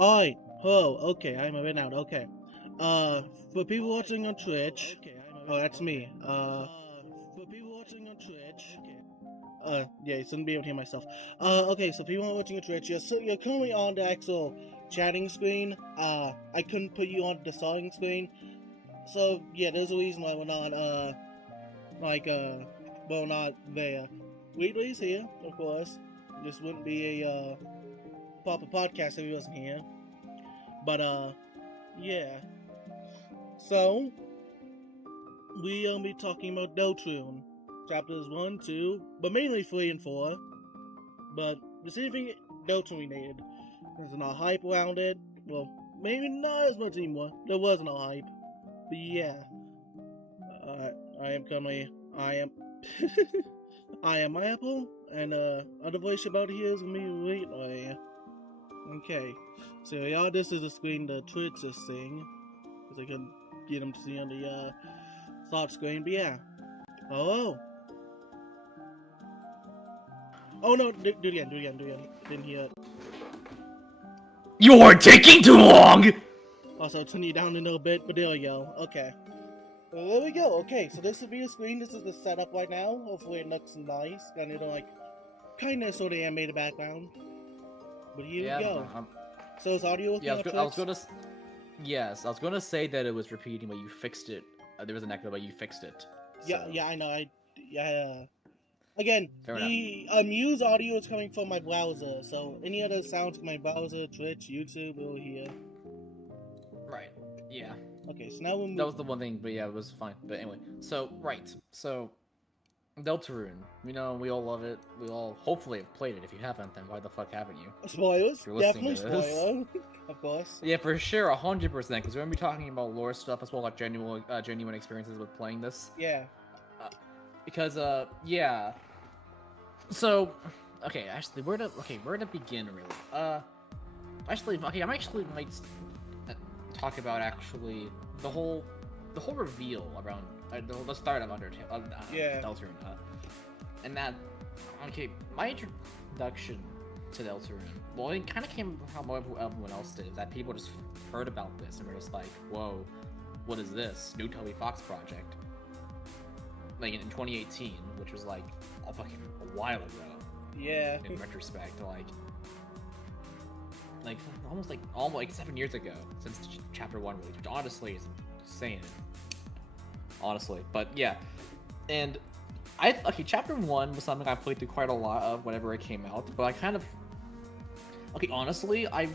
Alright, hello, okay, I'm a bit out, okay. For people watching on Twitch, oh, that's me, yeah, you shouldn't be able to hear myself. Okay, so people watching on Twitch, you're currently on the actual chatting screen, I couldn't put you on the starting screen, so, yeah, there's a reason why we're not, well, not there. Wheatley's here, of course. This wouldn't be a, proper podcast if he wasn't here. But, yeah. So, we'll be talking about Deltarune. Chapters 1, 2, but mainly 3 and 4. But, there's anything Deltarune related. There's no hype around it. Well, maybe not as much anymore. There was no hype. But yeah. I am I am Apple, and other voice about here is me, Wheatley. Okay. So yeah, this is the screen the Twitch is seeing. Because I couldn't get them to see on the start screen, but yeah. Hello. Oh no, do it again. Didn't hear it. You're taking too long! Also, turn you down a little bit, but there we go. Okay. Well, there we go. Okay, so this would be the screen. This is the setup right now. Hopefully it looks nice. Kind of like, sort of animated background. But here we go. So is audio working on Twitch? I was gonna say that it was repeating, but you fixed it. There was an echo, but you fixed it. So. Yeah, I know. Again, the Muse audio is coming from my browser, so any other sounds from my browser, Twitch, YouTube, we'll hear. Right. Yeah. Okay, so now we'll move. That was the one thing, but yeah, it was fine. But anyway, so Deltarune. We all love it. We all hopefully have played it. If you haven't, then why the fuck haven't you? Spoilers. Definitely spoiler. Of course. Yeah, for sure, 100%. Because we're gonna be talking about lore stuff as well, like genuine experiences with playing this. Yeah. Because yeah. So, okay, actually, where to begin really? Actually, okay, I'm actually might talk about actually the whole reveal around the start of Deltarune, and that my introduction to Deltarune, well, it kind of came how everyone else did, that people just heard about this and were just like, whoa, what is this new Toby Fox project, like in 2018, which was like a while ago. Yeah. In retrospect, almost 7 years ago since chapter 1 release, which honestly is insane. Honestly, but yeah, and chapter 1 was something I played through quite a lot of whenever it came out, but I kind of honestly, I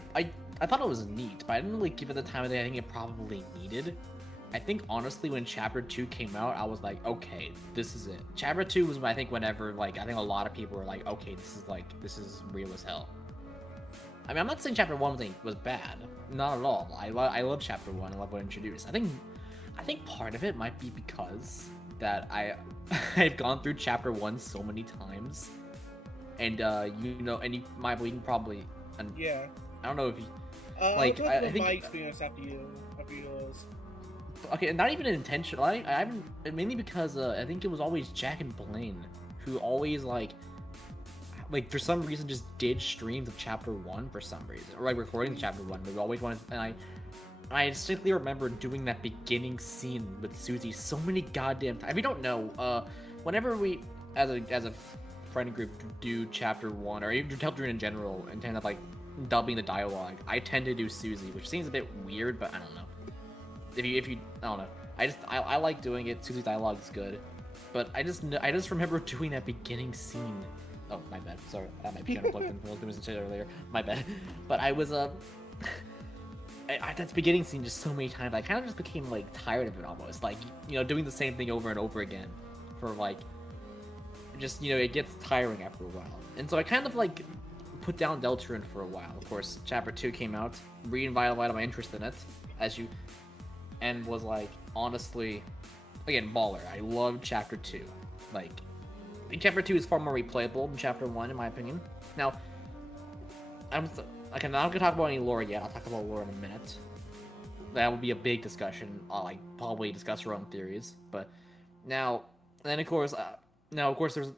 thought it was neat, but I didn't really give it the time of day I think it probably needed. I think honestly when chapter 2 came out, I was like, okay, this is it. Chapter 2 was whenever I think a lot of people were like, okay, this is real as hell. I mean, I'm not saying chapter 1 was bad, not at all. I love chapter 1. I love what it introduced. I think part of it might be because that I've gone through chapter 1 so many times, and and you might probably. And yeah. I don't know if you I think my experience after yours. Okay, not even intentional. I haven't, mainly because I think it was always Jack and Blaine who always for some reason just did streams of chapter 1 for some reason, or recording chapter 1. We always wanted, and I distinctly remember doing that beginning scene with Susie so many goddamn times. If you don't know, whenever we as a friend group do chapter 1 or even Deltarune in general and tend to dubbing the dialogue, I tend to do Susie, which seems a bit weird, but I don't know. If you I don't know. I like doing it. Susie's dialogue is good, but I just remember doing that beginning scene. Oh, my bad. Sorry, I had my piano plugged in. I was doing some shit earlier. My bad. But I was that beginning scene just so many times. I kind of just became tired of it almost. Doing the same thing over and over again for just it gets tiring after a while. And so I kind of put down Deltarune for a while. Of course, chapter 2 came out, reinvigorated my interest in it, and was honestly, again, baller. I love chapter 2. Chapter 2 is far more replayable than chapter 1 in my opinion. Now, I'm not gonna talk about any lore yet. I'll talk about lore in a minute. That will be a big discussion. I'll probably discuss our own theories. But now, of course, there's a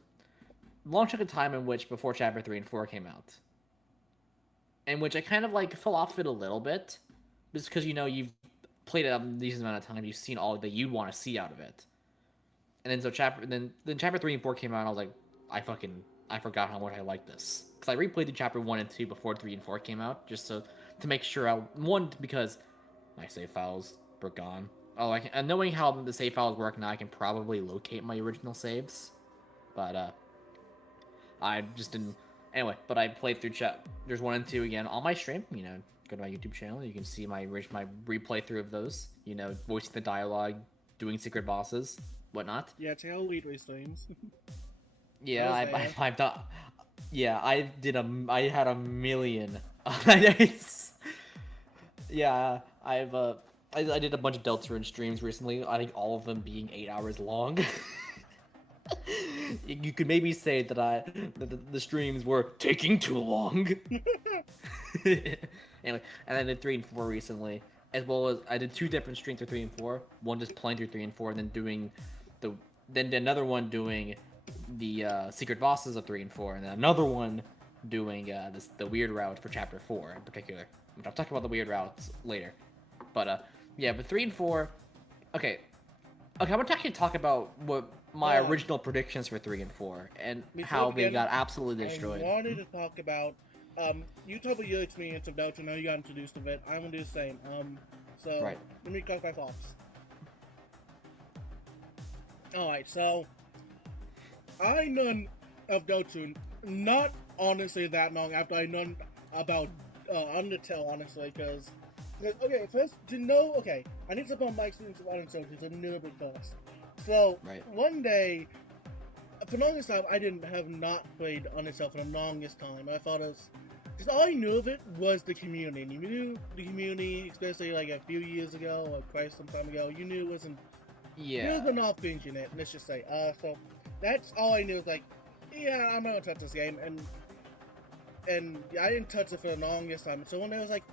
long chunk of time in which before chapter 3 and 4 came out. in which I kind of like fell off it a little bit, just because you've played it a decent amount of time, you've seen all that you'd want to see out of it, and then chapter 3 and 4 came out, and I was like, I forgot how much I like this, because I replayed the chapter 1 and 2 before 3 and 4 came out, just to make sure because my save files were gone. Oh, and knowing how the save files work now, I can probably locate my original saves, but I just didn't. Anyway, but I played through chapters 1 and 2 again on my stream. Go to my YouTube channel. You can see my replay through of those. Voicing the dialogue, doing secret bosses, whatnot. Yeah, check out Wheatley's streams. Yeah, I've done. Yeah, I had a million. Yeah, I did a bunch of Deltarune streams recently. I think all of them being 8 hours long. You could maybe say that the streams were taking too long. Anyway, and I did 3 and 4 recently, as well as I did 2 different streams for 3 and 4. One just playing through 3 and 4, and then another one doing the secret bosses of 3 and 4, and then another one doing the weird route for chapter 4 in particular. Which I'll talk about the weird routes later. But yeah, but 3 and 4. Okay, I want to actually talk about what my original predictions for 3 and 4 and how they got absolutely destroyed. I wanted to talk about you told me your experience of Deltarune, now you got introduced to it. I'm gonna do the same. So right. Let me cut my thoughts. Alright, so I known of Deltarune not honestly that long after I known about Undertale, honestly, because okay, first to know, okay, I need to put my experience of Undertale just a little bit first. So one day, for the longest time, I have not played Undertale for the longest time. I thought it was, because all I knew of it was the community. And you knew the community, especially like a few years ago, or quite some time ago. You knew it wasn't. Yeah. There was an off binge in it. Let's just say. So that's all I knew. Was like, yeah, I'm not gonna touch this game, and I didn't touch it for the longest time. So one day I was like,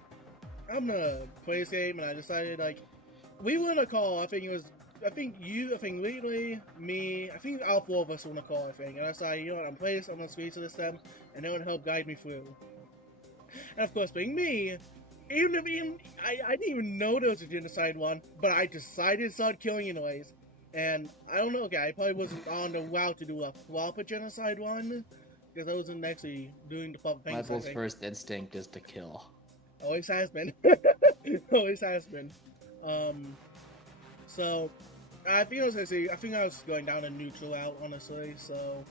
I'm gonna play this game, and I decided like, we were in a call. I think Wheatley, me, I think all 4 of us were in a call. I think, and I decided, you know what, I'm playing this. I'm gonna speak to this them, and they're gonna help guide me through. And of course, being me, I didn't even know there was a genocide one, but I decided to start killing anyways. And I don't know, okay, I probably wasn't on the route to do a proper genocide one, because I wasn't actually doing the proper things. Michael's first instinct is to kill. Always has been. Always has been. So, I think I was going down a neutral route, honestly, so...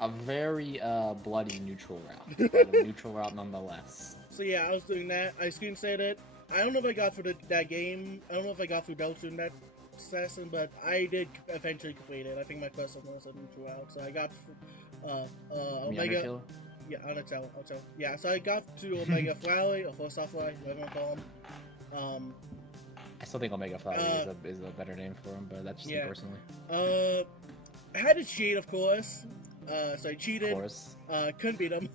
A very bloody neutral route, but a neutral route nonetheless. So yeah, I was doing that. I screen saved it. I don't know if I got through that game. I don't know if I got through Deltarune that session, but I did eventually complete it. I think my first one was a neutral route, so I got Omega. Yeah, Undertale. Yeah, so I got to Omega Flowery or First Off Flowery, whatever you want to call him. I still think Omega Flowery is a better name for him, but that's just me personally. I had to cheat, of course. So I cheated. Of course. Couldn't beat them.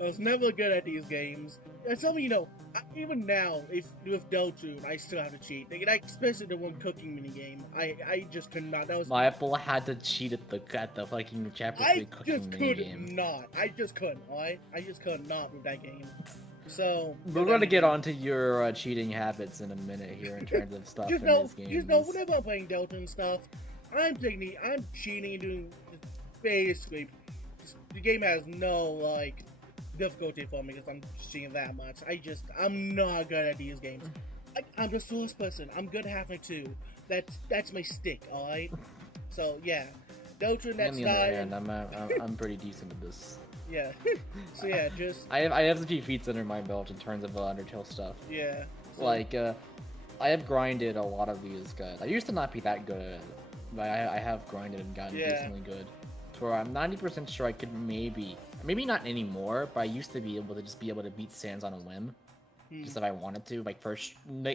I was never good at these games. And some of you know, even now, with Deltarune, I still have to cheat. Especially the one cooking minigame. I just could not. That was my Apple had to cheat at the fucking chapter 3 cooking minigame. I just couldn't. Alright, I just could not with that game. So we're gonna get onto your cheating habits in a minute here in terms of stuff in this game. You know, whenever I'm playing Deltarune stuff, I'm cheating and doing. Basically, the game has no, like, difficulty for me because I'm cheating that much. I'm not good at these games. I'm the slowest person. I'm good at halfway too. That's my stick, alright? So, yeah. Deltarune, that's died. I'm pretty decent at this. Yeah. So, yeah, just... I have a few feats under my belt in terms of Undertale stuff. Yeah. So... Like, I have grinded a lot of these guys. I used to not be that good at it, but I have grinded and gotten decently good. Where I'm 90% sure I could maybe not anymore, but I used to be able to beat Sans on a whim, just if I wanted to,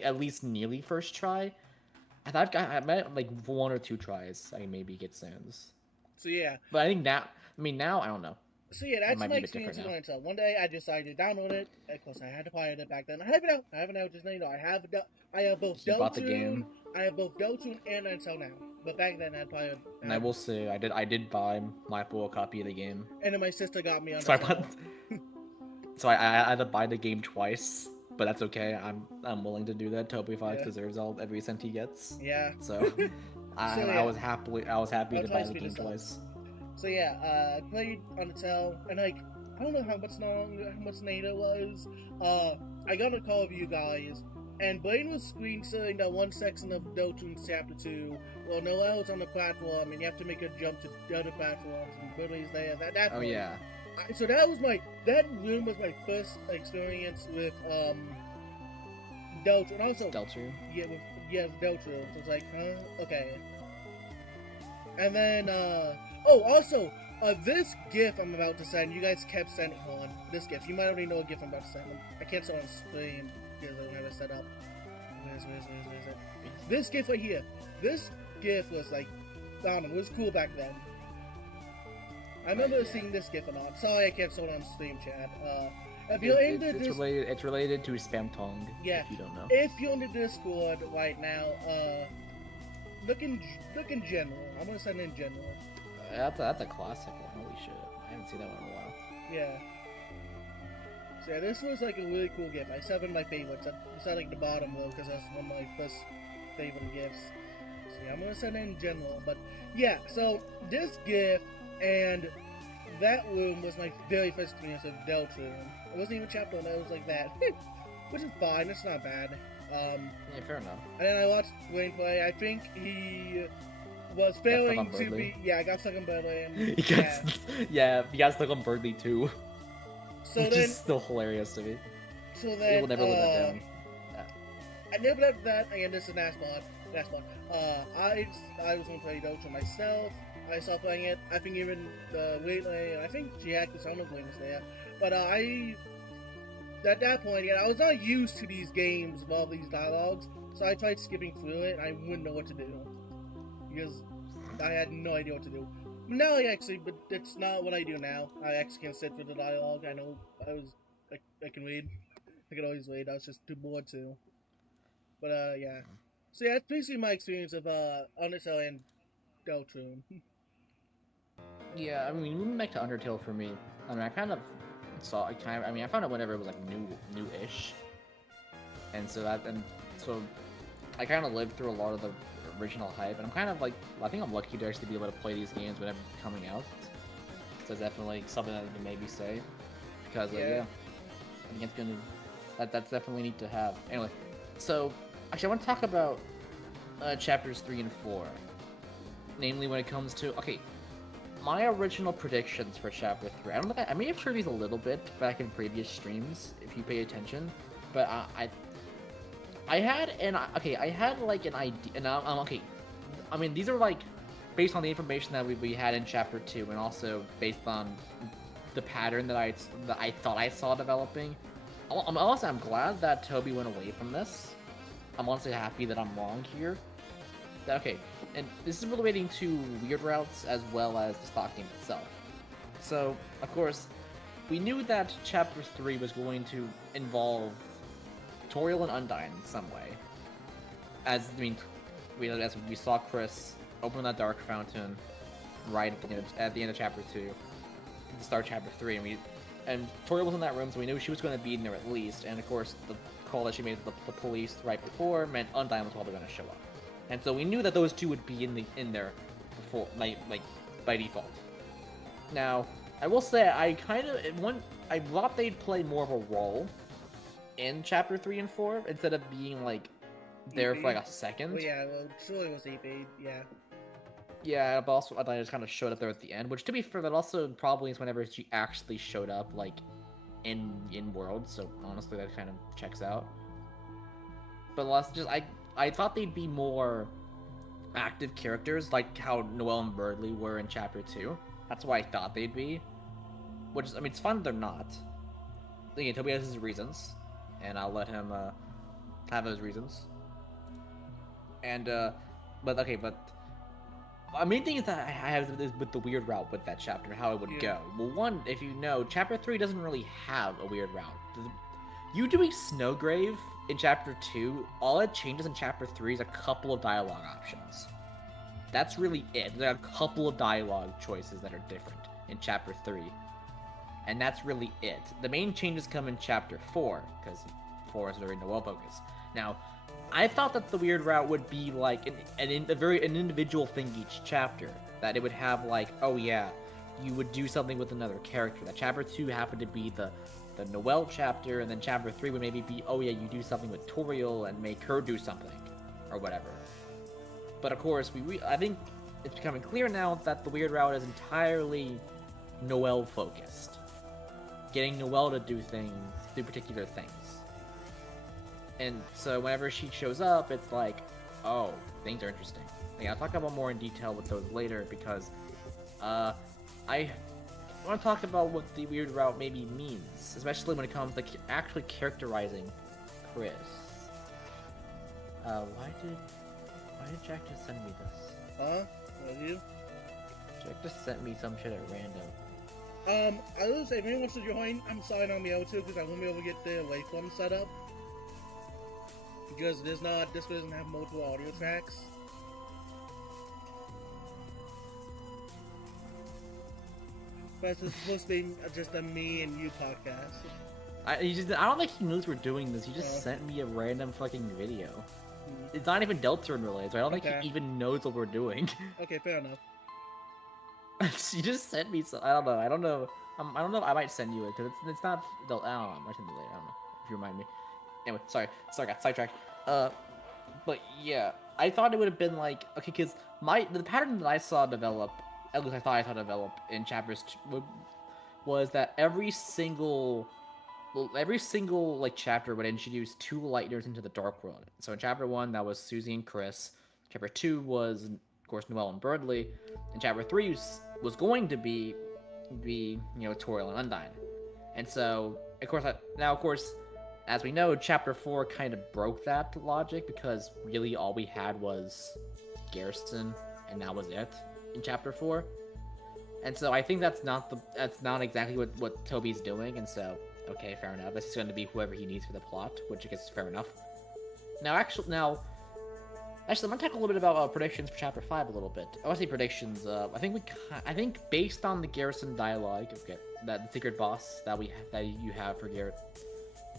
at least nearly first try. I met like 1 or 2 tries I can maybe get Sans. So yeah. But I think now I don't know. So yeah, that's my experience with Undertale. One day I decided to download it. Of course, I had to pirate it back then. I have it out. Just so you know, I have both Deltarune. I have both Deltarune and Undertale now. But back then, I'd probably... And I will say, I did buy my full copy of the game. And then my sister got me on so So I had to buy the game twice, but that's okay. I'm willing to do that. Toby Fox Yeah. deserves every cent he gets. Yeah. So So, I was happy I'll to try buy to the speed game this up. twice. So I played Undertale, and like I don't know how much later it was. I got a call of you guys, and Blaine was screen sharing that one section of Deltarune Chapter 2. Well, Noelle was on the platform, and you have to make a jump to the other platforms, and Billy's there. That Oh point. yeah. So that room was my first experience with Deltarune. Also, Deltarune. with Deltarune. So it's like, huh? Okay. And then, also, this GIF I'm about to send, you guys kept sending on. This GIF, you might already know a GIF I'm about to send. I can't send on stream because I don't have it set up. Where is it? This GIF right here. This GIF was like, I don't know, it was cool back then. I remember seeing this GIF a lot. Sorry I can't show it on stream chat. If you're into this... It's related to Spam Tongue, yeah, if you don't know. If you're in the Discord right now, look in general. I'm gonna send in general. That's a classic one. Holy shit! I haven't seen that one in a while. Yeah. So yeah, this was like a really cool gift. I saved my favorites. It's at like the bottom though, because that's one of my first favorite gifts. So yeah, I'm gonna send in general. But yeah, so this gift and that room was my very first experience of Deltarune. It wasn't even chapter 1. It was like that, which is fine. It's not bad. Yeah, fair enough. And then I watched Wayne play. I think he was failing to be. Yeah, I got stuck on Berlin. He got stuck on Birdly too. So which then, is still hilarious to me. So then, will never live that down. I never left that. And this is last one. I was gonna play Deltarune myself. I saw playing it. I think even the Wheatley, I think she had the sound of wings there. But at that point, I was not used to these games with all these dialogues, so I tried skipping through it, and I wouldn't know what to do. Because I had no idea what to do. Now but it's not what I do now. I actually can sit through the dialogue. I know I can read. I can always read. I was just too bored to. But, yeah. So yeah, that's basically my experience of, Undertale and Deltarune. Yeah, I mean, moving back to Undertale for me, I mean, I found it whenever it was like new-ish, and so I kind of lived through a lot of the original hype, and I'm kind of like, I think I'm lucky to actually be able to play these games whenever they're coming out. So it's definitely something that you can maybe say, because I think it's that's definitely neat to have. Anyway, so actually I want to talk about chapters 3 and 4, namely when it comes to my original predictions for Chapter 3. I may have shared these a little bit back in previous streams, if you pay attention, but I had like an idea, and I mean, these are like based on the information that we had in Chapter 2, and also based on the pattern that I thought I saw developing. I'm glad that Toby went away from this. I'm honestly happy that I'm wrong here. And this is relating to weird routes as well as the stock game itself. So, of course, we knew that Chapter 3 was going to involve Toriel and Undyne in some way. As we saw Chris open that dark fountain right at the end of Chapter 2, to start Chapter 3, and Toriel was in that room, so we knew she was going to be in there at least. And of course, the call that she made to the police right before meant Undyne was probably going to show up. And so we knew that those two would be in there before, like by default. Now, I will say I thought they'd play more of a role in Chapter 3 and 4 instead of being like there for like a second. Well, surely it was EP, yeah. Yeah, but also I thought it just kind of showed up there at the end, which to be fair, that also probably is whenever she actually showed up, like in world. So honestly, that kind of checks out. But I thought they'd be more active characters, like how Noelle and Birdly were in Chapter 2. That's why I thought they'd be. Which is, I mean, it's fun they're not. Again, Toby has his reasons, and I'll let him have those reasons. And, but my main thing is that I have is with the weird route with that chapter, how it would go. Well, one, if you know, Chapter 3 doesn't really have a weird route. You doing Snowgrave in Chapter 2, all it changes in Chapter 3 is a couple of dialogue options. That's really it. There are a couple of dialogue choices that are different in Chapter 3. and that's really it. The main changes come in Chapter 4, because 4 is very Noel focused. Now, I thought that the weird route would be like an individual thing each chapter. That it would have like, oh yeah, you would do something with another character. That Chapter 2 happened to be the Noel chapter, and then Chapter 3 would maybe be, oh yeah, you do something with Toriel and make her do something, or whatever. But of course, I think it's becoming clear now that the weird route is entirely Noel focused. Getting Noel to do particular things. And so whenever she shows up, it's like, oh, things are interesting. Like, I'll talk about more in detail with those later, because I want to talk about what the weird route maybe means, especially when it comes to actually characterizing Chris. Why did Jack just send me this? Huh? What you? Jack just sent me some shit at random. I will say, if anyone wants to join, I'm sorry I don't be able to, because I won't be able to get the waveform set up. Because this doesn't have multiple audio tracks. But it's supposed to be just a me and you podcast. I don't think he knows we're doing this. He just sent me a random fucking video. It's not even Deltarune related, so I don't think he even knows what we're doing. Okay, fair enough. He just sent me some. I don't know. I don't know. I might send you it because it's not. I don't know. I might send it later. I don't know if you remind me. Anyway, sorry, got sidetracked. But yeah, I thought it would have been like, okay, because the pattern that I saw develop, at least I thought I saw develop in chapters was that every single like chapter would introduce 2 Lightners into the Dark World. So in Chapter 1, that was Susie and Chris. Chapter 2 was, of course, Noel and Berdly. And Chapter 3 was going to be Toriel and Undyne. And so, of course, as we know, Chapter 4 kind of broke that logic, because really all we had was Garrison, and that was it in Chapter 4. And so I think that's not exactly what Toby's doing, and so, okay, fair enough. This is going to be whoever he needs for the plot, which I guess is fair enough. Actually, I'm going to talk a little bit about predictions for Chapter 5 a little bit. I want to say predictions. I think based on the Garrison dialogue, okay, that the secret boss that you have for Garrett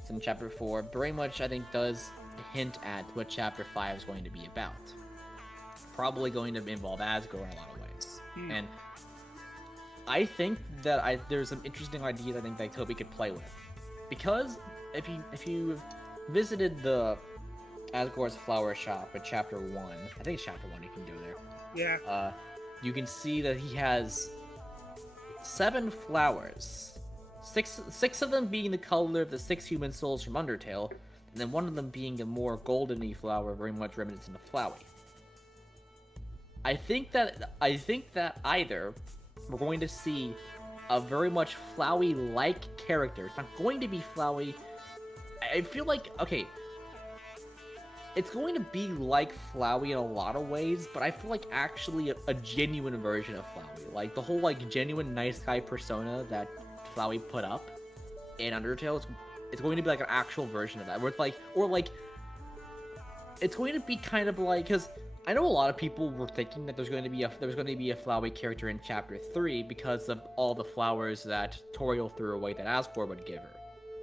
in Chapter 4, very much I think does hint at what Chapter 5 is going to be about. Probably going to involve Asgore in a lot of ways. And I think that there's some interesting ideas I think that Toby could play with. Because if you visited the Asgore's flower shop in Chapter 1, I think it's Chapter 1 you can go there. Yeah. You can see that he has 7 flowers. Six of them being the color of the 6 human souls from Undertale, and then one of them being a more goldeny flower, very much reminiscent of Flowey. I think that either we're going to see a very much Flowey-like character. It's not going to be Flowey. I feel like, okay, it's going to be like Flowey in a lot of ways, but I feel like actually a genuine version of Flowey. Like, the whole, like, genuine nice guy persona that Flowey put up in Undertale, it's going to be like an actual version of that, where it's like, it's going to be kind of like, because I know a lot of people were thinking that there was going to be a Flowey character in Chapter 3 because of all the flowers that Toriel threw away that Asgore would give her,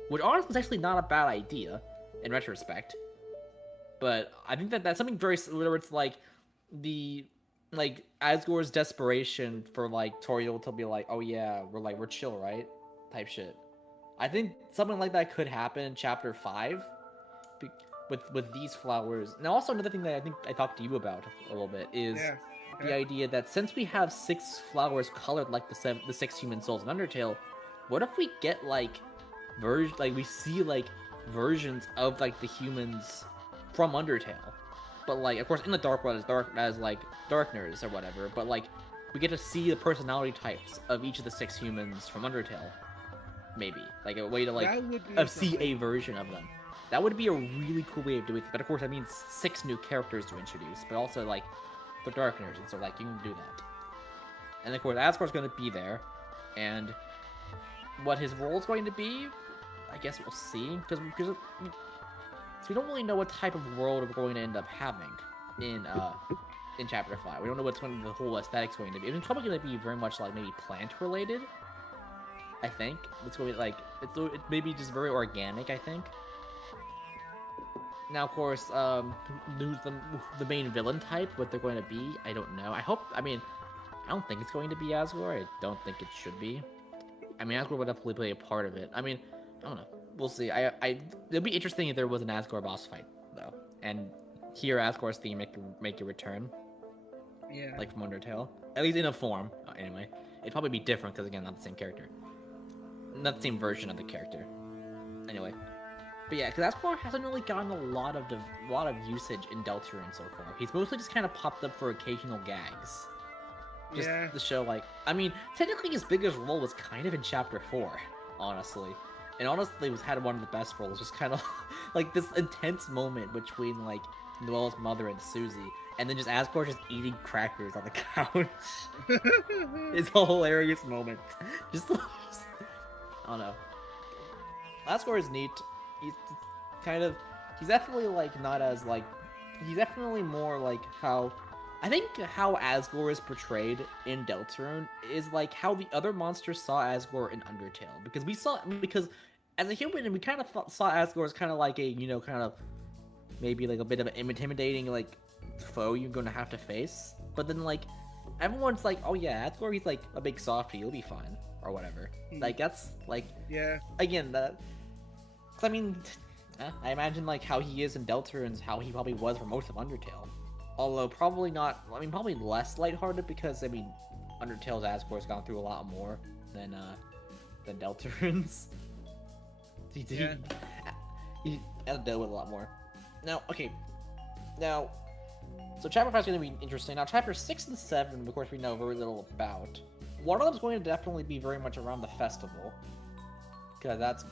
which honestly is actually not a bad idea in retrospect. But I think that's something very similar. Where it's like Asgore's desperation for like Toriel to be like, oh yeah, we're chill, right? Type shit. I think something like that could happen in Chapter 5 with these flowers. And also another thing that I think I talked to you about a little bit is the idea that since we have 6 flowers colored like the 6 human souls in Undertale, what if we get we see like versions of like the humans from Undertale, but like of course in the Dark World as like Darkners or whatever, but like we get to see the personality types of each of the 6 humans from Undertale. Maybe like a way to like see a version of them. That would be a really cool way of doing it. But of course that means 6 new characters to introduce, but also like the Darkners, and so like you can do that. And of course Asgore's going to be there, and what his role is going to be, I guess we'll see, because we don't really know what type of world we're going to end up having in Chapter 5. We don't know what's the whole aesthetic's going to be. It's probably going to be very much like maybe plant related. I think it's going to be like it may be just very organic. I think. Now, of course, who's the main villain type? What they're going to be? I don't know. I hope. I mean, I don't think it's going to be Asgore. I don't think it should be. I mean, Asgore would definitely play a part of it. I mean, I don't know. We'll see. It'd be interesting if there was an Asgore boss fight though, and hear Asgore's theme make a return. Yeah. Like from Undertale, at least in a form. Anyway, it'd probably be different because again, not the same character, not the same version of the character. Anyway, but yeah, because Asgore hasn't really gotten a lot of usage in Deltarune so far. He's mostly just kind of popped up for occasional gags. Just to show, like, I mean, technically his biggest role was kind of in Chapter 4, honestly. And honestly, had one of the best roles, just kind of like this intense moment between, like, Noelle's mother and Susie, and then just Asgore just eating crackers on the couch. It's a hilarious moment. Just, I don't know. Asgore is neat. He's definitely, like, not as, like, he's definitely more like how, I think how Asgore is portrayed in Deltarune is like how the other monsters saw Asgore in Undertale. Because as a human, we kind of saw Asgore as kind of like a, you know, kind of maybe like a bit of an intimidating, like, foe you're going to have to face. But then, like, everyone's like, oh yeah, Asgore, he's like a big softie, he'll be fine. Or whatever. Like, that's, like, yeah. Again, that, cause I mean, I imagine, like, how he is in Deltarune is how he probably was for most of Undertale. Although probably not, I mean, probably less lighthearted because, I mean, Undertale's Asgore's gone through a lot more than Deltarune's. He had to deal with a lot more. Now, okay. Now, so Chapter 5 is going to be interesting. Now, Chapter 6 and 7, of course, we know very little about. One of them is going to definitely be very much around the festival. Because that's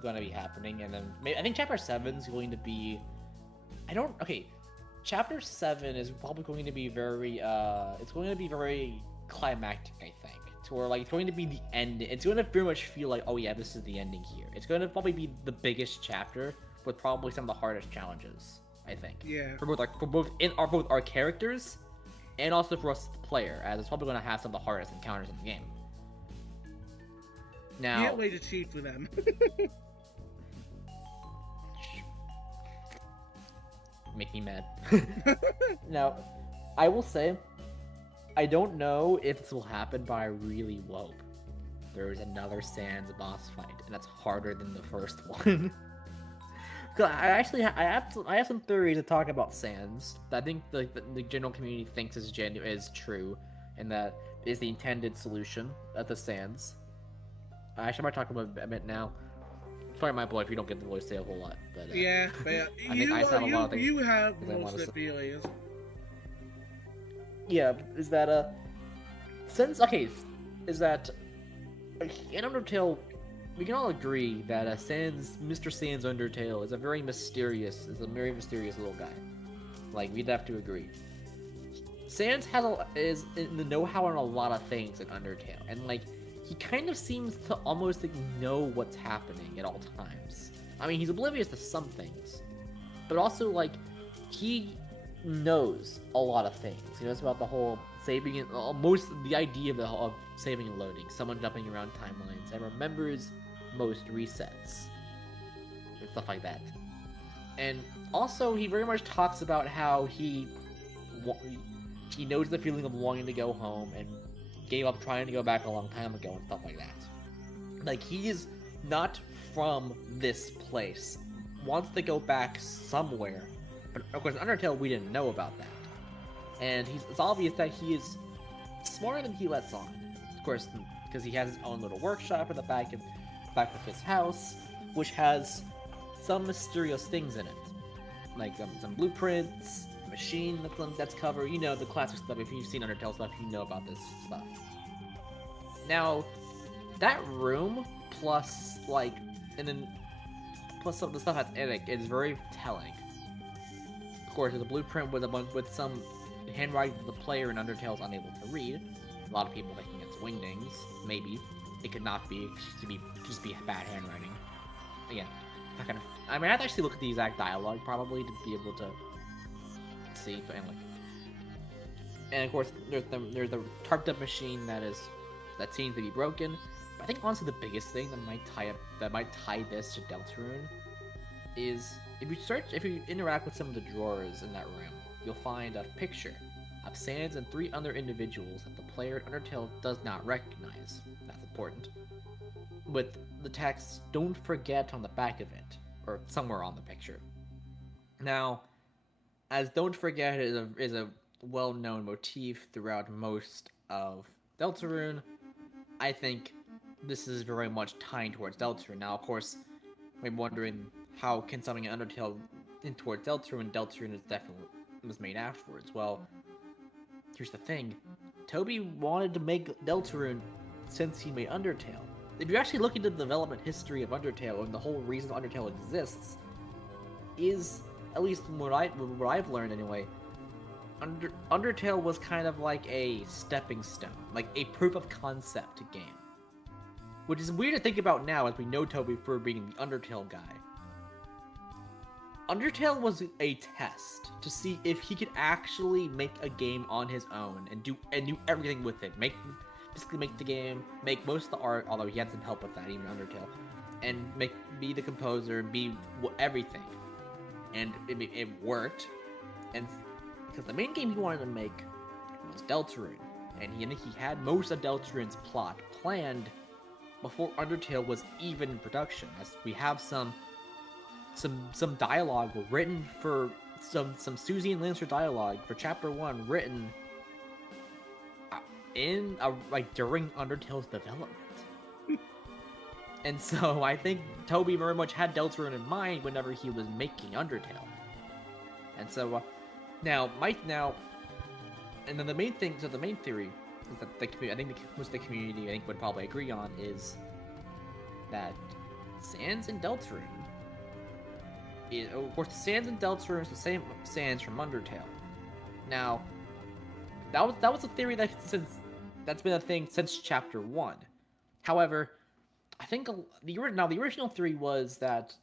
going to be happening. And then, I think Chapter 7 is going to be... Chapter 7 is probably going to be very, it's going to be very climactic, I think. To where, like, it's going to be the end. It's going to very much feel like, oh yeah, this is the ending here. It's going to probably be the biggest chapter with probably some of the hardest challenges, I think. Yeah. For both our characters and also for us the player, as it's probably going to have some of the hardest encounters in the game. Now, can't wait to cheat for them. Make me mad. Now, I will say, I don't know if this will happen, but I really hope there's another Sans boss fight, and that's harder than the first one. Cause I have some theories to talk about Sans that I think the general community thinks is true, and that is the intended solution of the Sans. I might talk about it a bit now. Sorry, my boy, if you don't get the voice say a whole lot. But, yeah, but you have most of the feelings. Yeah, is that in Undertale, we can all agree that Mr. Sans Undertale is a very mysterious little guy. Like, we'd have to agree. Sans is in the know-how on a lot of things in Undertale, and like, he kind of seems to almost like know what's happening at all times. I mean, he's oblivious to some things, but also, like, he knows a lot of things. He knows about the whole saving and the idea of saving and loading, someone jumping around timelines, and remembers most resets and stuff like that. And also, he very much talks about how he knows the feeling of wanting to go home and gave up trying to go back a long time ago and stuff like that. Like, he is not from this place, wants to go back somewhere, but of course in Undertale we didn't know about that. And it's obvious that he is smarter than he lets on. Of course, because he has his own little workshop in the back of his house, which has some mysterious things in it. Like some blueprints, a machine that's covered, you know, the classic stuff. If you've seen Undertale stuff, you know about this stuff. Now, that room, plus some of the stuff that's in it, is very telling. Of course, there's a blueprint with some handwriting that the player in Undertale is unable to read. A lot of people thinking it's Wingdings. Maybe. It could not be. It could just be bad handwriting. Again, I mean, I have to actually look at the exact dialogue, probably, to be able to see, but anyway. And of course, there's the tarped up machine that seems to be broken. I think honestly the biggest thing that might tie this to Deltarune is if you interact with some of the drawers in that room, you'll find a picture of Sans and 3 other individuals that the player in Undertale does not recognize. That's important. With the text "Don't forget" on the back of it, or somewhere on the picture. Now, as "Don't forget" is a well-known motif throughout most of Deltarune, I think this is very much tying towards Deltarune. Now, of course, I'm wondering how can something in Undertale in towards Deltarune? Deltarune is definitely was made afterwards. Well, here's the thing: Toby wanted to make Deltarune since he made Undertale. If you actually look into the development history of Undertale and the whole reason Undertale exists, is at least what I've learned anyway. Undertale was kind of like a stepping stone, like a proof of concept game. Which is weird to think about now as we know Toby for being the Undertale guy. Undertale was a test to see if he could actually make a game on his own and do everything with it. Basically make the game, make most of the art, although he had some help with that, even Undertale, and be the composer, be everything. And it worked, and because the main game he wanted to make was Deltarune, and I think he had most of Deltarune's plot planned before Undertale was even in production, as we have some dialogue written for some Susie and Lancer dialogue for Chapter 1 written during Undertale's development. And so I think Toby very much had Deltarune in mind whenever he was making Undertale. And so and then the main theory is that I think most of the community would probably agree on is that Sans and Deltarune of course, Sans and Deltarune is the same Sans from Undertale. Now, that was a theory that's been a thing since Chapter 1. However, I think the original theory was that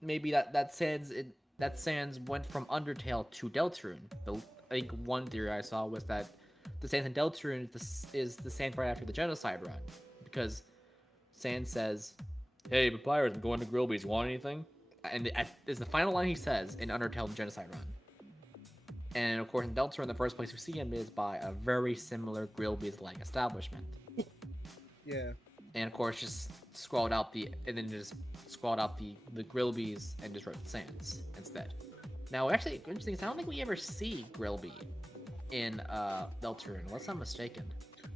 maybe that Sans went from Undertale to Deltarune. I think one theory I saw was that the Sans in Deltarune is the Sans right after the genocide run, because Sans says, "Hey, but pirates, I'm going to Grillby's. Want anything?" And is the final line he says in Undertale: Genocide Run. And of course, in Deltarune, the first place we see him is by a very similar Grillby's-like establishment. Yeah. And of course, just scrawled out the Grillby's and just wrote Sans instead. Now, actually, interesting is I don't think we ever see Grillby in Deltarune, unless I'm mistaken.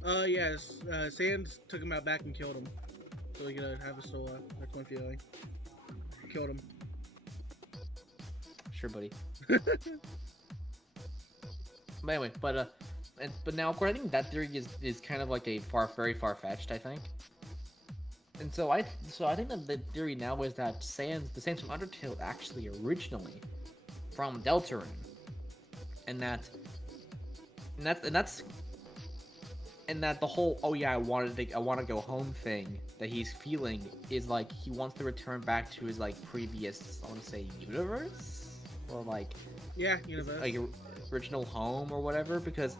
Yes. Sans took him out back and killed him, so he could have his soul. That's my feeling. Killed him. Sure, buddy. But anyway, but now of course I think that theory is kind of like very far-fetched, I think. And so I think that the theory now is that the Sans from Undertale actually originally from Deltarune, and that the whole I want to go home thing that he's feeling is like he wants to return back to his like previous, I want to say, universe, or like universe, like original home or whatever, because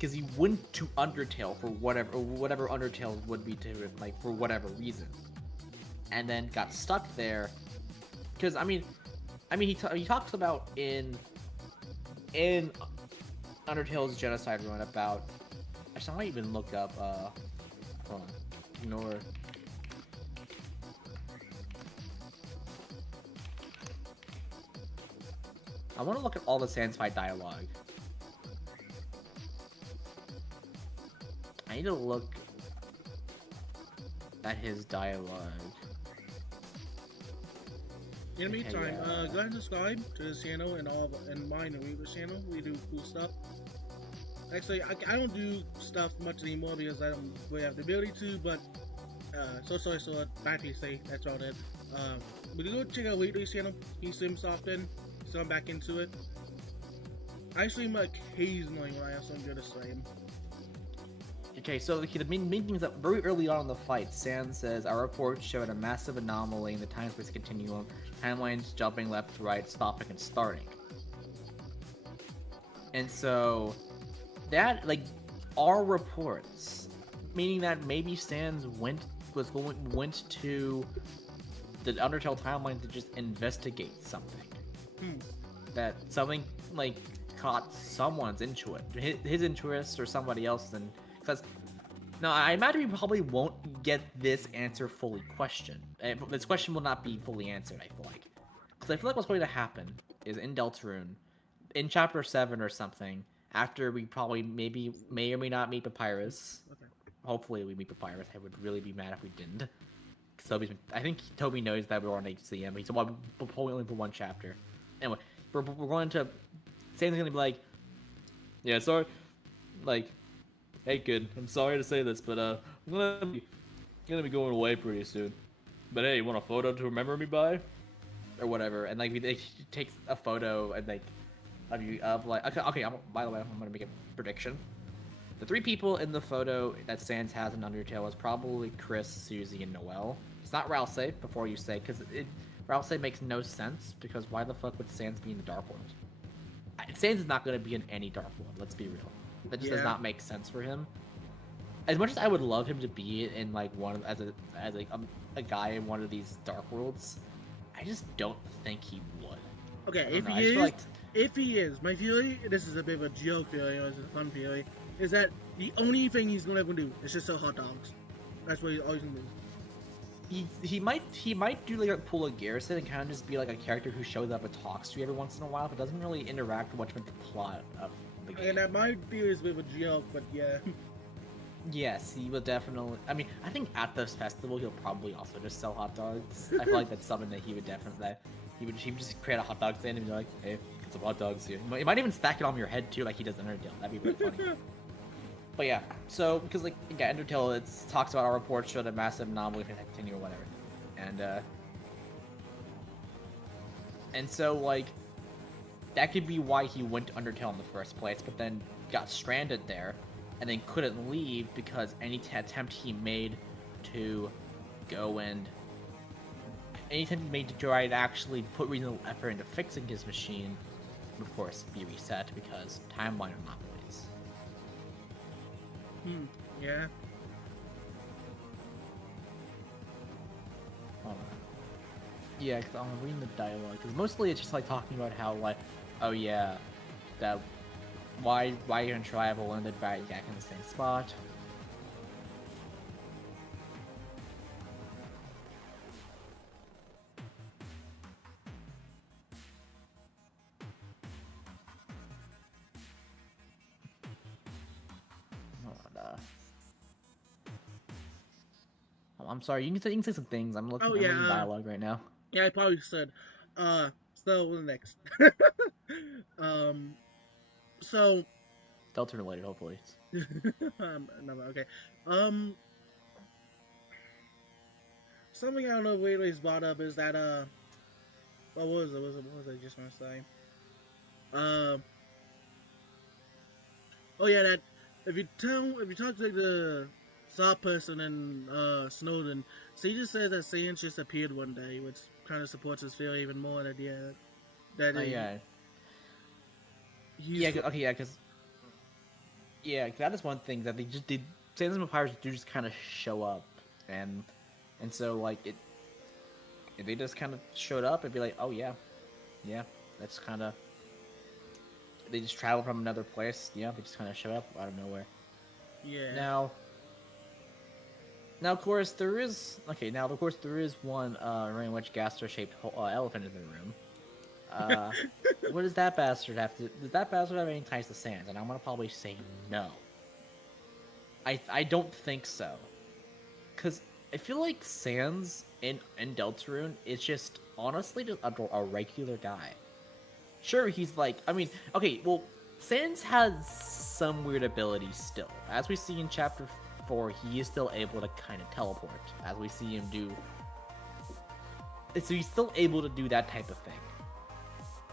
he went to Undertale for whatever Undertale would be to him, like for whatever reason, and then got stuck there. Because I mean he talks about in Undertale's genocide run about. Actually, I might even look up. Hold on. Ignore. I want to look at all the Sans fight dialogue. I need to look at his dialogue. In the meantime, go ahead and subscribe to this channel and mine and Weaver's channel. We do cool stuff. Actually, I don't do stuff much anymore because I don't really have the ability to, but so back to say that's all that. But go check out Weaver's channel. He streams often, so I'm back into it. I stream occasionally when I have something good to stream. Okay, so the main thing is that very early on in the fight, Sans says, "Our reports showed a massive anomaly in the time-space continuum, timelines jumping left to right, stopping and starting." And so, that, like, our reports meaning that maybe Sans went to the Undertale timeline to just investigate something. That something like caught someone's into it, his interest or somebody else. And because now I imagine we probably won't get this answer fully questioned. This question will not be fully answered. I feel like, because I feel like what's going to happen is in Deltarune, in Chapter 7 or something, after we probably may or may not meet Papyrus. Okay. Hopefully we meet Papyrus. I would really be mad if we didn't. I think Toby knows that we want to see him. He's probably only for one chapter. Anyway, we're going to. Sam's gonna be like, yeah, sorry, like, hey kid, I'm sorry to say this, but I'm gonna be going away pretty soon. But hey, you want a photo to remember me by, or whatever? And like, he takes a photo and like of you of like, okay. By the way, I'm gonna make a prediction. The 3 people in the photo that Sans has in Undertale is probably Chris, Susie, and Noelle. It's not Ralsei, before you say, because Ralsei makes no sense, because why the fuck would Sans be in the Dark World? Sans is not going to be in any Dark World, let's be real. That just does not make sense for him. As much as I would love him to be in like as a guy in one of these Dark Worlds, I just don't think he would. Okay, if he is, my theory, this is a bit of a joke theory, or it's a fun theory, is that the only thing he's gonna ever do is just sell hot dogs. That's what he's always gonna do. He might do like pull a Garrison and kind of just be like a character who shows up and talks to you every once in a while, but doesn't really interact much with the plot of the game. And that my theory is a bit of a joke, but yeah. Yes, he will definitely. I mean, I think at this festival he'll probably also just sell hot dogs. I feel like that's something that he would definitely. He would just create a hot dog stand and be like, hey, get some hot dogs here. He might even stack it on your head too, like he does in Undertale. That'd be really funny. But yeah, so because like Undertale, it talks about our reports showed a massive anomaly for continue or whatever, and so like that could be why he went to Undertale in the first place, but then got stranded there, and then couldn't leave because any attempt he made to go and any attempt he made to try to actually put reasonable effort into fixing his machine would of course be reset because timeline anomalies. Yeah. Yeah, because I'm reading the dialogue. Because mostly it's just like talking about how like, oh yeah, that why you're gonna travel and then back in the same spot. I'm sorry, you can say some things. I'm looking at dialogue right now. Yeah, I probably said. So next. So. Delta related, hopefully. No, okay. Something I don't know if Waylay's brought up is that what was I just gonna say? Oh yeah, that if you talk to like, the saw person in Snowden, so he just says that Sans just appeared one day, which kind of supports his theory even more. That that is one thing that they just did. Sans and Papyrus do just kind of show up, and so like if they just kind of showed up, it'd be like, oh yeah, that's kind of. They just travel from another place. Yeah, they just kind of show up out of nowhere. Yeah. Now, of course, there is one very much Gaster-shaped elephant in the room. What does that bastard have to? Does that bastard have any ties to Sans? And I'm gonna probably say no. I don't think so, because I feel like Sans in Deltarune is just honestly just a regular guy. Sure, he's like, I mean, okay, well, Sans has some weird abilities still. As we see in Chapter 4, he is still able to kind of teleport, as we see him do. So he's still able to do that type of thing.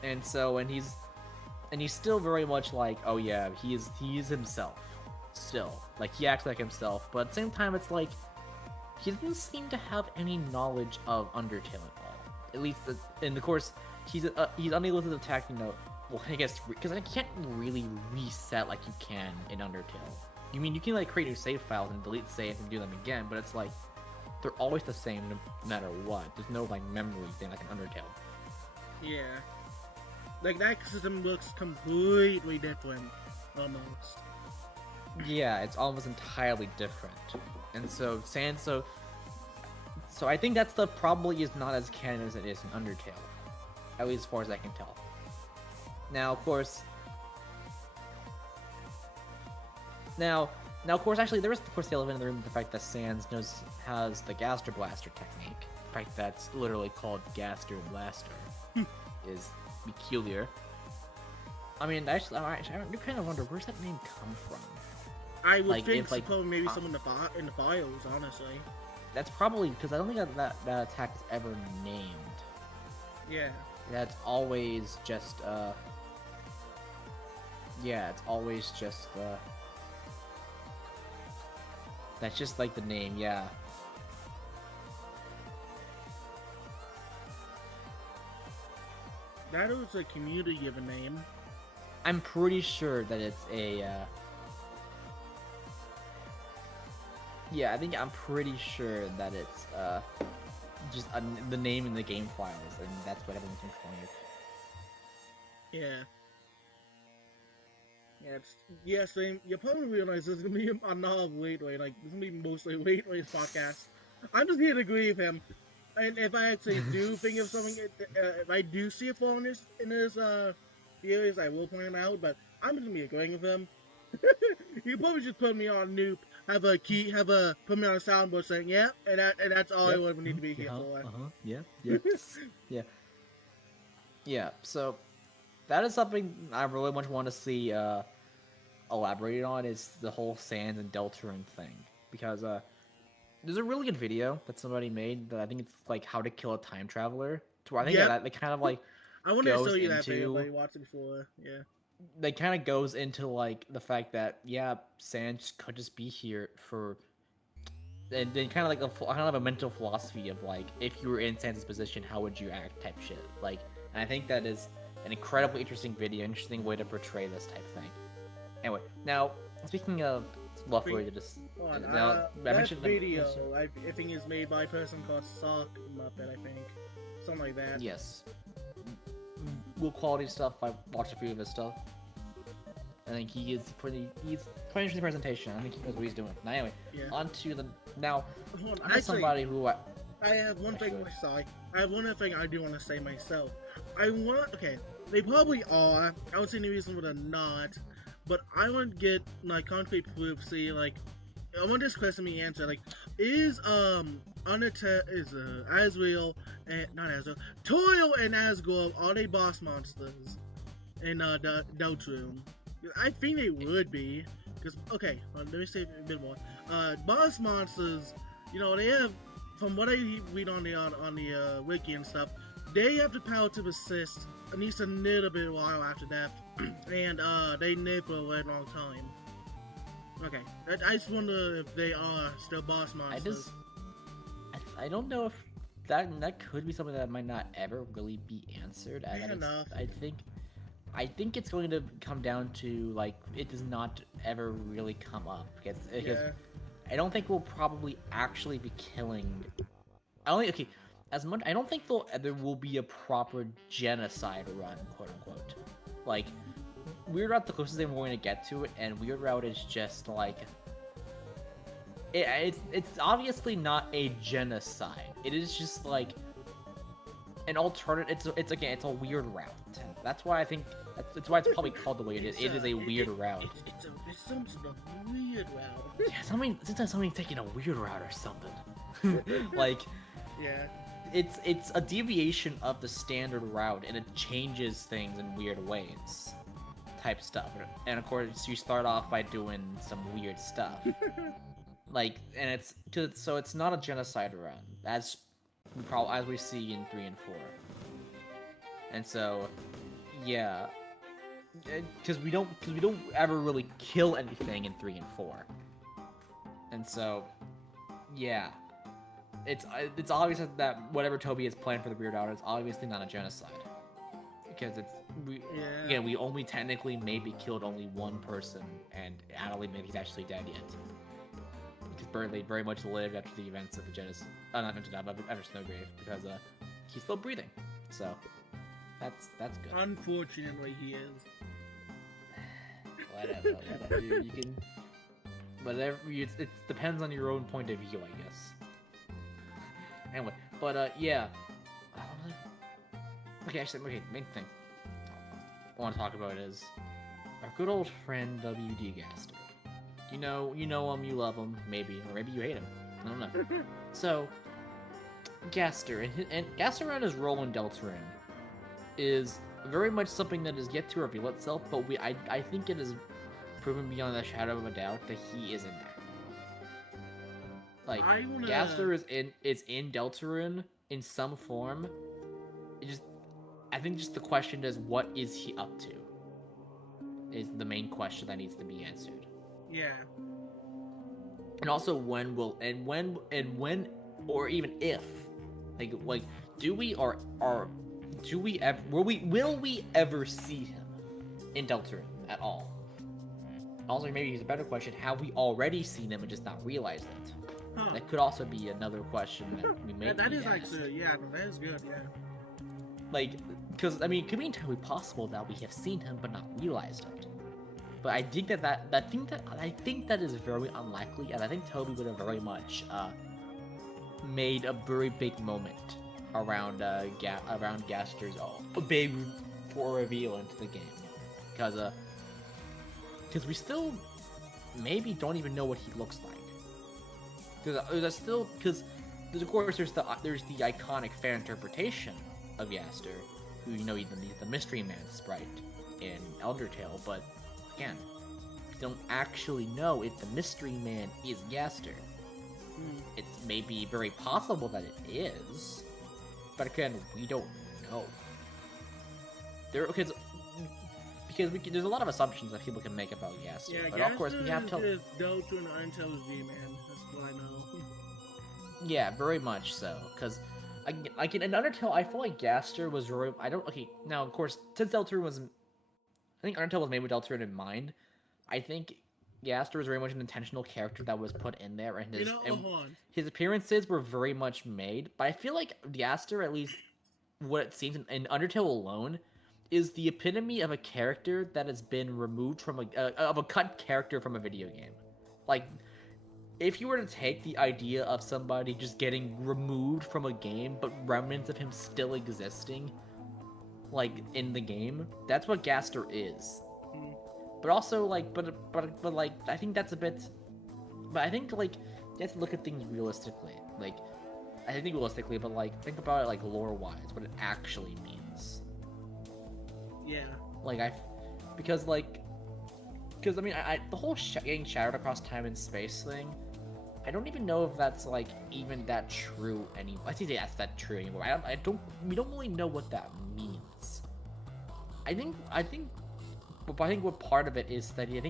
And so, and he's still very much like, oh yeah, he is himself. Still. Like, he acts like himself, but at the same time, it's like, he doesn't seem to have any knowledge of Undertale at all. At least, in the course, he's unable to attack, well, I guess, because I can't really reset like you can in Undertale. You mean you can like create new save files and delete saves and do them again, but it's like they're always the same no matter what. There's no like memory thing like an Undertale. Yeah. Like, that system looks completely different, almost. Yeah, it's almost entirely different. And so so I think that stuff probably is not as canon as it is in Undertale. At least as far as I can tell. Now, of course, of course, actually, there is, of course, the elephant in the room, the fact that Sans has the Gaster Blaster technique. The fact that's literally called Gaster Blaster is peculiar. I mean, actually, I do kind of wonder, where's that name come from? I would Like, think if, like, probably maybe some in the files, honestly. That's probably, because I don't think that attack is ever named. Yeah. That's always just, yeah, it's always just, that's just like the name, yeah. That was a community of a name. I'm pretty sure that it's a, yeah, I'm pretty sure that it's, just the name in the game files, and that's what everyone's been calling it. Yeah. Yeah, same. You probably realize there's gonna be a lot of Waitway, like, there's gonna be mostly Waitway's podcast. I'm just here to agree with him. And if I actually do think of something, if I do see a flaw in his theories, I will point him out, but I'm just gonna be agreeing with him. You probably just put me on Noop, put me on a soundboard saying, yeah, and that's all I would need to be here for. Yeah. Yeah. Yeah, so that is something I really much want to see elaborated on, is the whole Sans and Deltarune thing. Because there's a really good video that somebody made that I think it's like how to kill a time traveler. To where I think that they kind of like I wanted to show you that video, but I watched it before. Yeah. They kind of goes into like the fact that Sans could just be here for, and then kind of like a mental philosophy of like, if you were in Sans's position, how would you act type shit. Like, and I think that is an incredibly interesting video, interesting way to portray this type of thing. Anyway, now speaking of lovely to just that video I think is made by a person called Sock Muppet, I think, something like that. Yes, good quality stuff. I watched a few of his stuff. I think he's pretty interesting presentation. I think he knows what he's doing. Now, anyway, on to the now. Actually, somebody who I have one thing. Sorry, I have one other thing I do want to say myself. Okay, they probably are. I don't see any reason for them not. But I want to get like concrete proof. See, like, I want this question to be answered. Like, is Azrael and not Azrael, Toil and Asgore, are they boss monsters in Deltarune? I think they would be. Because okay, let me say a bit more. Boss monsters, you know, they have, from what I read on the wiki and stuff, they have the power to persist at least a little bit while after death, and they live for a very long time. Okay, I just wonder if they are still boss monsters. I don't know if that could be something that might not ever really be answered. I think it's going to come down to like, it does not ever really come up because I don't think we'll probably actually be killing. I don't think there will be a proper genocide run, quote unquote. Like, Weird Route, the closest thing we're going to get to it, and Weird Route is just like, it's obviously not a genocide. It is just like an alternative. It's a weird route. That's why I think that's why it's probably called the way it is. It is a weird route. It's some sort of weird route. Yeah, somebody's taking a weird route or something. Like, yeah. It's a deviation of the standard route, and it changes things in weird ways, type stuff. And of course, you start off by doing some weird stuff, like, and it's not a genocide run as we see in 3 and 4. And so, yeah, because we don't ever really kill anything in 3 and 4, and so, yeah. It's obvious that whatever Toby has planned for the Weird Route is obviously not a genocide. because Yeah. again, we only technically maybe killed only one person, and I don't think he's actually dead yet. Because Burnley very much lived after the events of the Genesis, not after Snowgrave, because he's still breathing. So that's good. Unfortunately, he is. Whatever. Dude, you can. Whatever. It depends on your own point of view, I guess. Anyway, but yeah. Okay, main thing I want to talk about is our good old friend WD Gaster. You know him, you love him, maybe, or maybe you hate him. I don't know. So, Gaster and Gaster and his role in Deltarune is very much something that is yet to reveal itself, but I think it is proven beyond the shadow of a doubt that he is in there. Like, Gaster is in Deltarune in some form. I think just the question is, what is he up to? Is the main question that needs to be answered. Yeah. And also when or even if, like do we will we ever see him in Deltarune at all? Also, maybe it's a better question: have we already seen him and just not realized it? Huh. That could also be another question that we may. That is ask. actually, yeah, that is good, yeah. Like, because I mean, it could be entirely possible that we have seen him but not realized it. But I think I think that is very unlikely, and I think Toby would have very much made a very big moment around Gaster's a big for reveal into the game, because we still maybe don't even know what he looks like. Because of course there's the iconic fan interpretation of Gaster, who he's the Mystery Man sprite in Undertale, but again, we don't actually know if the Mystery Man is Gaster. It's maybe very possible that it is, but again, we don't know. Because there's a lot of assumptions that people can make about Gaster, Yeah, but of course we have to. Deltarune Untel's V-Man. That's what I know. Yeah, very much so. Because, like in Undertale, I feel like Gaster was really. Now, of course, since Deltarune was. I think Undertale was made with Deltarune in mind. I think Gaster was very much an intentional character that was put in there, and his appearances were very much made. But I feel like Gaster, at least what it seems in Undertale alone, is the epitome of a character that has been removed from a cut character from a video game. Like, if you were to take the idea of somebody just getting removed from a game, but remnants of him still existing, like, in the game, that's what Gaster is. But also, like, but like, I think that's a bit. But I think, like, you have to look at things realistically. Like, I think realistically, but like, think about it like lore-wise, what it actually means. Yeah. Like because I mean, the whole getting shattered across time and space thing, I don't even know if that's like even that true anymore. I think that's that true anymore. We don't really know what that means. I think what part of it is that he's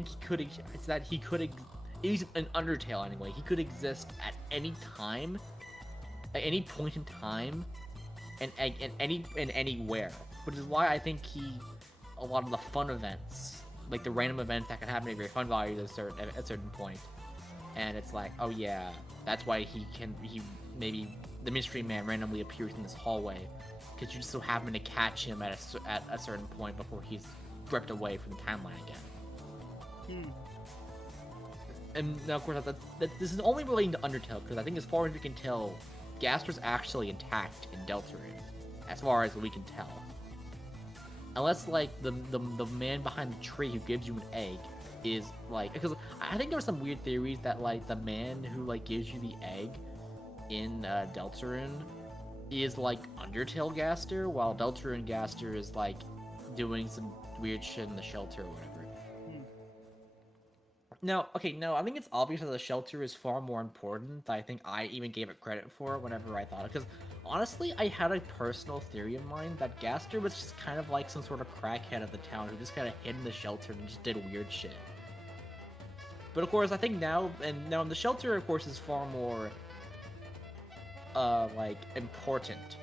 an Undertale anyway. He could exist at any time, at any point in time, and anywhere. Which is why I think a lot of the fun events, like the random events that can happen at your fun value at a certain point, and it's like, oh yeah, that's why maybe the Mystery Man randomly appears in this hallway, because you just so happen to catch him at a certain point before he's ripped away from the timeline again. And now, of course, this is only relating to Undertale, because I think as far as we can tell, Gaster's actually intact in Deltarune, as far as we can tell. Unless, like, the man behind the tree who gives you an egg is, like... Because I think there were some weird theories that, like, the man who, like, gives you the egg in Deltarune is, like, Undertale Gaster, while Deltarune Gaster is, like, doing some weird shit in the shelter or whatever. Now, I think it's obvious that the shelter is far more important than I think I even gave it credit for whenever I thought it. Because, honestly, I had a personal theory in mind that Gaster was just kind of like some sort of crackhead of the town who just kind of hid in the shelter and just did weird shit. But, of course, I think now the shelter, of course, is far more, like, important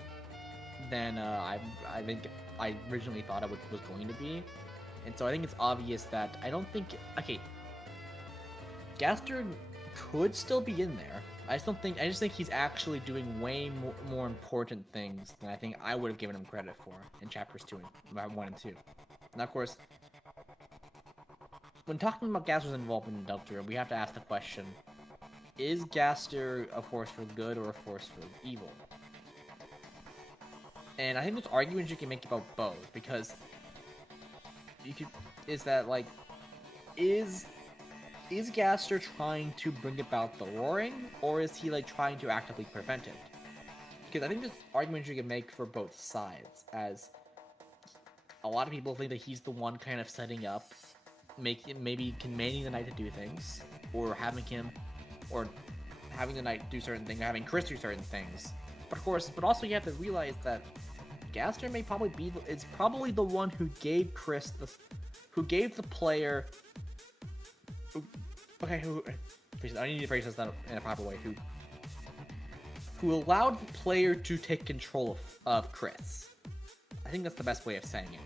than, I think, I originally thought it was going to be. And so I think it's obvious that I don't think... Okay, Gaster could still be in there. I just think he's actually doing way more important things than I think I would have given him credit for in chapters 1 and 2. Now, of course, when talking about Gaster's involvement in Deltarune, we have to ask the question, is Gaster a force for good or a force for evil? And I think there's arguments you can make about both, because is Gaster trying to bring about the roaring, or is he like trying to actively prevent it? Because I think there's arguments you can make for both sides, as a lot of people think that he's the one kind of setting up, maybe commanding the knight to do things, or having the knight do certain things, or having Chris do certain things. But also you have to realize that Gaster is probably the one who gave the player. I need to phrase this in a proper way. Who allowed the player to take control of Chris. I think that's the best way of saying it.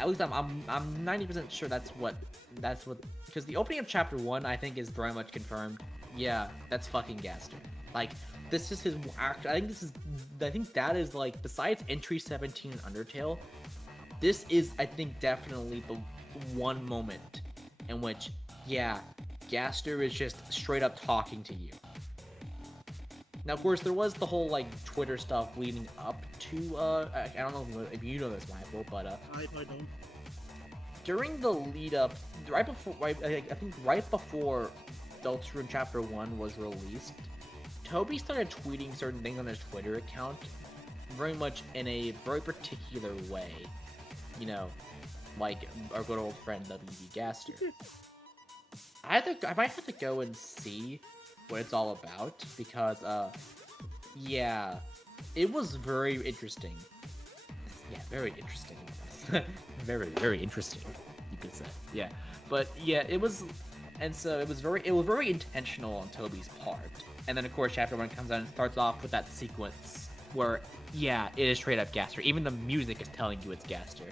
At least I'm 90% sure that's what, because the opening of chapter 1 I think is very much confirmed. Yeah, that's fucking Gaster. Like, this is his act. I think that is like, besides entry 17 in Undertale, this is, I think, definitely the one moment in which, yeah, Gaster is just straight up talking to you. Now, of course, there was the whole, like, Twitter stuff leading up to, I don't know if you know this, Michael, but, I don't. During the lead-up, I think right before Deltarune Chapter 1 was released, Toby started tweeting certain things on his Twitter account, very much in a very particular way. You know, like our good old friend WB Gaster. I might have to go and see what it's all about, because, yeah, it was very interesting. Yeah, very interesting. very, very interesting, you could say. Yeah, but yeah, it was very intentional on Toby's part. And then, of course, Chapter 1 comes out and starts off with that sequence where, yeah, it is straight up Gaster. Even the music is telling you it's Gaster.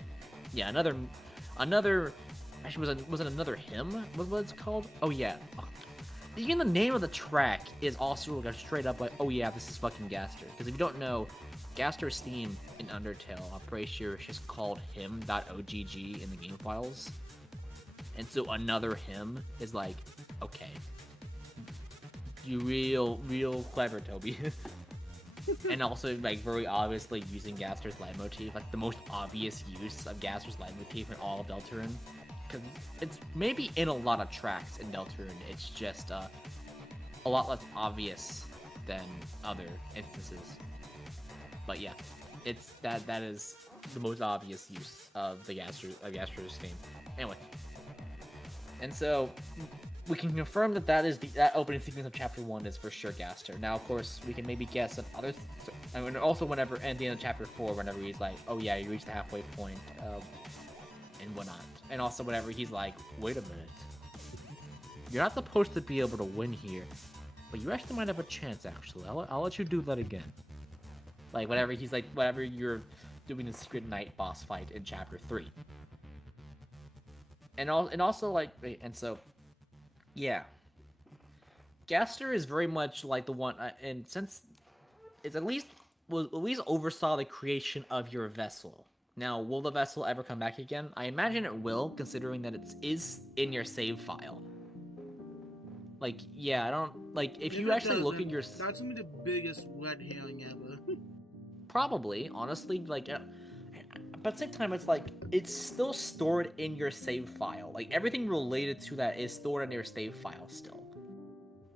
Yeah, another, actually, was it another hymn? What was it called? Oh, yeah. Even the name of the track is also like straight up like, oh yeah, this is fucking Gaster. Because if you don't know, Gaster's theme in Undertale, I'm pretty sure it's just called hymn.ogg in the game files. And so another hymn is like, okay, you real clever, Toby. And also, like, very obviously using Gaster's leitmotif, like the most obvious use of Gaster's leitmotif in all of Deltarune. Because it's maybe in a lot of tracks in Deltarune, it's just a lot less obvious than other instances. But yeah, it's that is the most obvious use of the Gaster's theme. Anyway, and so we can confirm that that opening sequence of Chapter 1 is for sure Gaster. Now, of course, we can maybe guess at other, and also whenever at the end of Chapter 4, whenever he's like, oh yeah, you reached the halfway point, and whatnot. And also whenever he's like, wait a minute, you're not supposed to be able to win here, but you actually might have a chance, actually. I'll let you do that again. Like, whenever he's like, whenever you're doing the Secret Knight boss fight in Chapter 3. And also, like, and so, yeah. Gaster is very much like the one, and since it's at least oversaw the creation of your vessel. Now, will the vessel ever come back again? I imagine it will, considering that it is in your save file. Like, yeah, I don't, like, if you actually look at your... That's gonna be the biggest red herring ever. Probably, honestly, like, but at the same time, it's like, it's still stored in your save file. Like, everything related to that is stored in your save file still.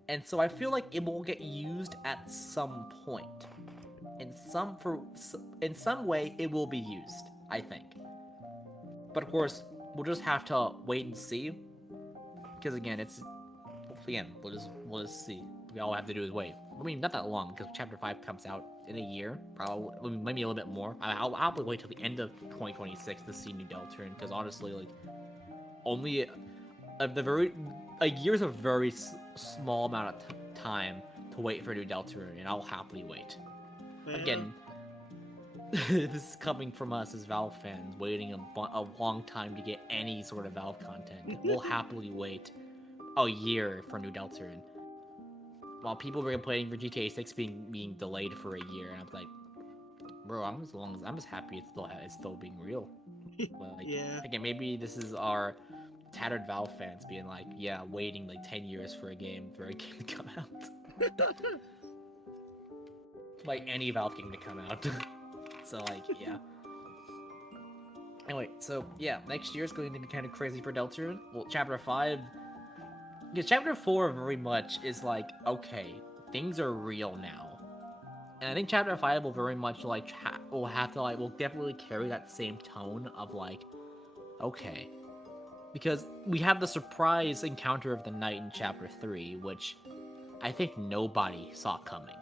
And so I feel like it will get used at some point. In some way, it will be used, I think. But of course, we'll just have to wait and see. Because again, we'll just see. All we have to do is wait. I mean, not that long, because Chapter 5 comes out in a year, probably, maybe a little bit more. I'll probably wait till the end of 2026 to see New Deltarune, because honestly, like, only a year's a very small amount of time to wait for New Deltarune, and I'll happily wait. Again, this is coming from us as Valve fans, waiting a long time to get any sort of Valve content. We'll happily wait a year for new Deltarune. While people were complaining for GTA 6 being delayed for a year, and I'm like, bro, I'm as happy it's still being real. Like, Yeah. again, maybe this is our tattered Valve fans being like, yeah, waiting like 10 years for a game to come out. Like any Valve game to come out. So like, yeah. Anyway, so yeah, next year is going to be kind of crazy for Deltarune. Well, Chapter 5, because Chapter 4 very much is like, okay, things are real now. And I think Chapter 5 will very much like, will definitely carry that same tone of like, okay. Because we have the surprise encounter of the night in Chapter 3, which I think nobody saw coming.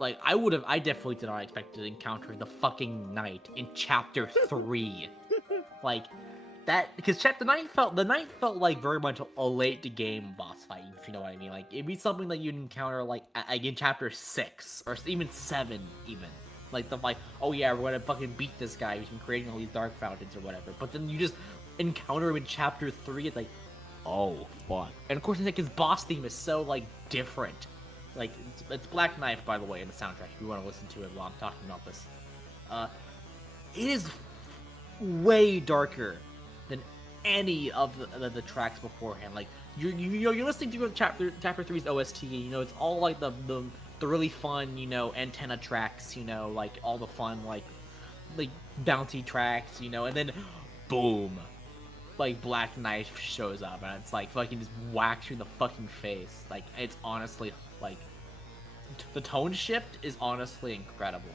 Like, I definitely did not expect to encounter the fucking knight in Chapter 3. Like, that, because the knight felt like very much a late game boss fight, if you know what I mean. Like, it'd be something that you'd encounter, like, in Chapter 6, or even 7, even. Like, oh yeah, we're gonna fucking beat this guy who's been creating all these dark fountains or whatever. But then you just encounter him in Chapter 3, it's like, oh, fuck. And of course, like, his boss theme is so, like, different. Like, it's Black Knife, by the way, in the soundtrack, if you want to listen to it while I'm talking about this. It is way darker than any of the tracks beforehand. Like, you're listening to Chapter 3's OST, you know, it's all, like, the really fun, you know, antenna tracks, you know, like, all the fun, like bounty tracks, you know, and then, boom, like, Black Knife shows up, and it's like fucking just whacks you in the fucking face. Like, it's honestly, like, the tone shift is honestly incredible.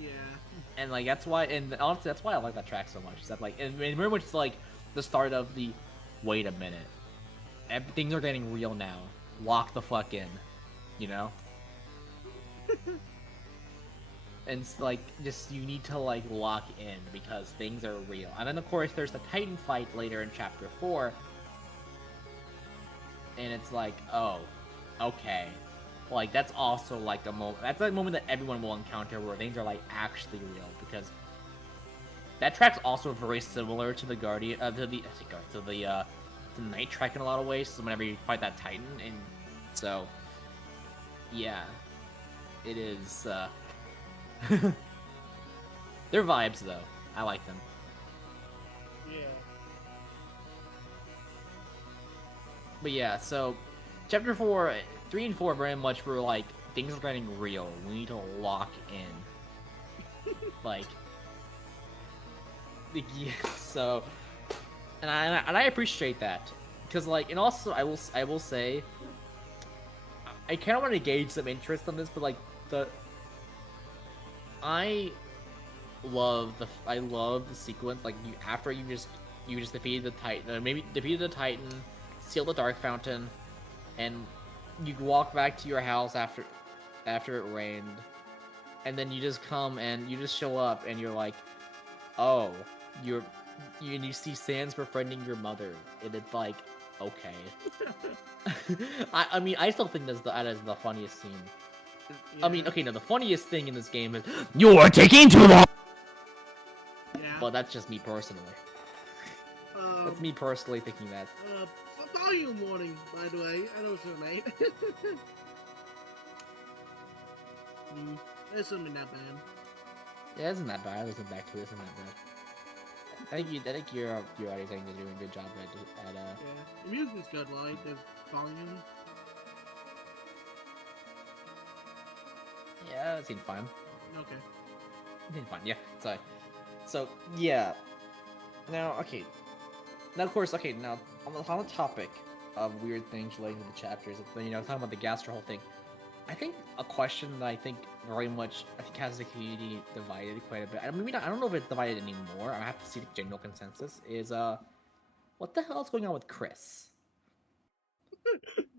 Yeah. And like, that's why, and honestly, that's why I like that track so much. Is that, like, and very much it's like the start of the, wait a minute, things are getting real now. Lock the fuck in, you know. And it's like, just, you need to, like, lock in because things are real. And then of course there's the Titan fight later in Chapter 4, and it's like, oh, okay, like, that's also like a moment. That's a moment that everyone will encounter where things are, like, actually real, because that track's also very similar to the Guardian, to the Night track in a lot of ways. So whenever you fight that Titan, and so, yeah, it is. They're vibes though. I like them. Yeah. But yeah, so Chapter 4, 3 and 4 very much were like, things are getting real. We need to lock in. Like, yeah, so, and I appreciate that, because, like, and also I will say, I kind of want to gauge some interest on this, but like, I love the sequence, like, after you just defeated the Titan, maybe defeated the Titan, sealed the Dark Fountain, and you walk back to your house after it rained, and then you just come and you just show up and you're like, oh, you see Sans befriending your mother, and it's like, okay. I mean, I still think that is the funniest scene. Yeah. I mean, okay, no, the funniest thing in this game is, you're taking too long! Yeah. But that's just me personally. That's me personally thinking that. I'll call you in the morning, by the way. I know it's your night. It's something that bad. Yeah, it isn't that bad. Listen back to it. Isn't that bad? I think you're already saying you're doing a good job at Yeah, the music's good, right? The volume. Yeah, it seemed fine. Okay. It seemed fine. Yeah. So yeah. Now, okay. Now, of course, okay. Now, on the topic of weird things relating to the chapters, you know, talking about the Gastro whole thing. I think a question that I think very much, I think, has the community divided quite a bit. I don't know if it's divided anymore. I have to see the general consensus. Is what the hell is going on with Chris?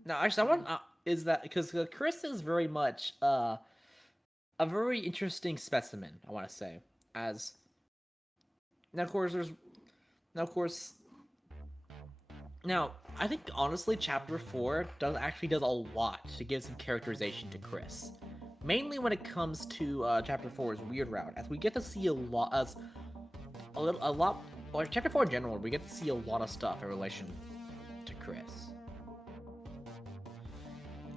Now, actually, I want is that because Chris is very much a very interesting specimen. I want to say, as now, of course, Now, I think, honestly, Chapter 4 does a lot to give some characterization to Chris. mainly when it comes to Chapter 4's Weird Route, as we get to see a lot, well, Chapter 4 in general, we get to see a lot of stuff in relation to Chris.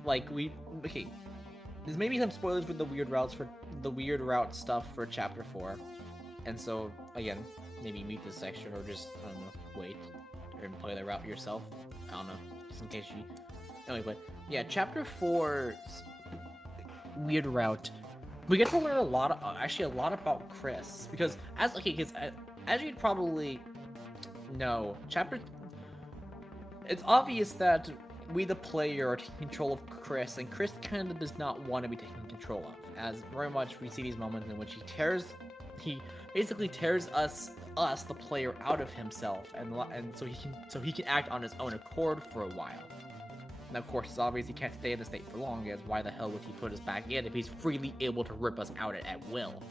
Like, okay, there's maybe some spoilers for the Weird Route stuff for Chapter 4, and so, again, maybe mute this section, or just, I don't know, wait, and play the route yourself, I don't know, just in case you, anyway, but, yeah, Chapter 4's Weird Route, we get to learn a lot about Chris, because, as you'd probably know, it's obvious that we, the player, are taking control of Chris, and Chris kind of does not want to be taken control of, as very much we see these moments in which he basically tears us, the player, out of himself, and so he can act on his own accord for a while. Now, of course, it's obvious he can't stay in the state for long, as why the hell would he put us back in if he's freely able to rip us out at will?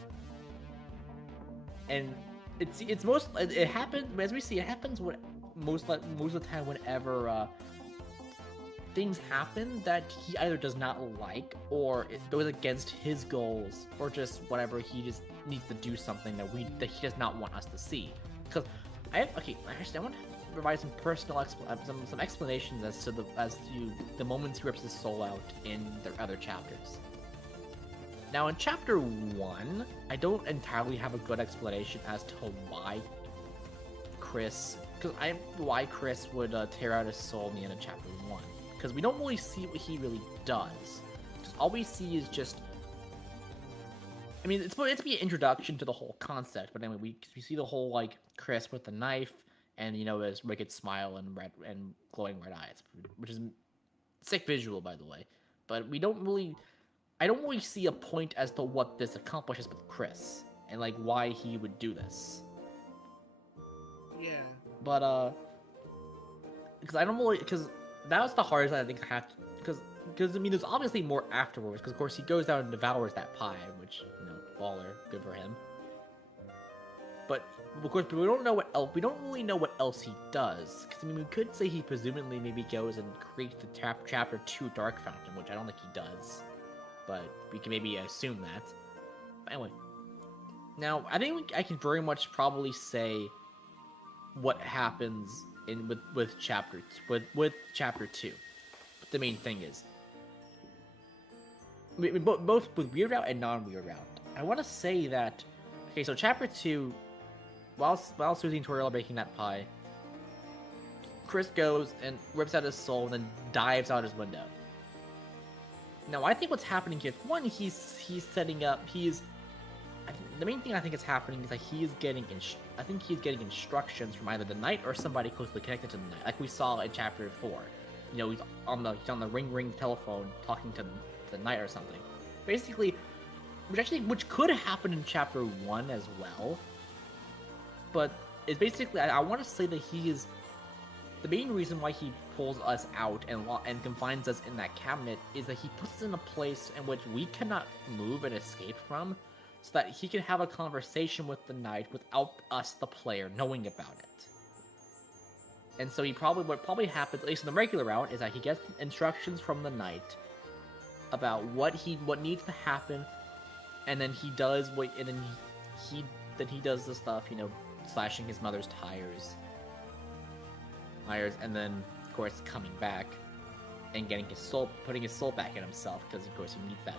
And it happens, as we see, it happens when most of the time whenever things happen that he either does not like, or it goes against his goals, or just whatever, he just needs to do something that he does not want us to see. Because I want to provide some personal some explanations as to the moments he rips his soul out in the other chapters. Now, in Chapter 1, I don't entirely have a good explanation as to why Chris would tear out his soul in the end of Chapter 1. Because we don't really see what he really does. All we see is just... I mean, it's to be an introduction to the whole concept, but anyway, we see the whole, like, Chris with the knife, and, you know, his wicked smile and glowing red eyes, which is sick visual, by the way. But I don't really see a point as to what this accomplishes with Chris, and, like, why he would do this. Yeah. But, because that was the hardest I think I had to, because I mean, there's obviously more afterwards, because of course he goes down and devours that pie, which, you know, baller, good for him. But of course, we don't know what else. We don't really know what else he does, because I mean, we could say he presumably maybe goes and creates the Chapter 2 Dark Fountain, which I don't think he does, but we can maybe assume that. But anyway, now I think I can very much probably say what happens with Chapter 2. But the main thing is, both with Weird Route and non-Weird Route, I want to say that, okay, so Chapter 2, while Susie and Tori are baking that pie, Chris goes and rips out his soul and then dives out his window. Now, I think what's happening here, one, he's setting up, the main thing I think is happening is that he is getting instructions from either the Knight or somebody closely connected to the Knight, like we saw in Chapter 4. You know, he's on the ring telephone talking to the Knight or something. Basically, which could happen in Chapter 1 as well. But it's basically, I want to say that he is the main reason why he pulls us out and confines us in that cabinet is that he puts us in a place in which we cannot move and escape from, so that he can have a conversation with the Knight without us, the player, knowing about it. And so what probably happens, at least in the regular route, is that he gets instructions from the Knight about what needs to happen, and then he does he does the stuff, you know, slashing his mother's tires, and then of course coming back and getting putting his soul back in himself, because of course he needs that.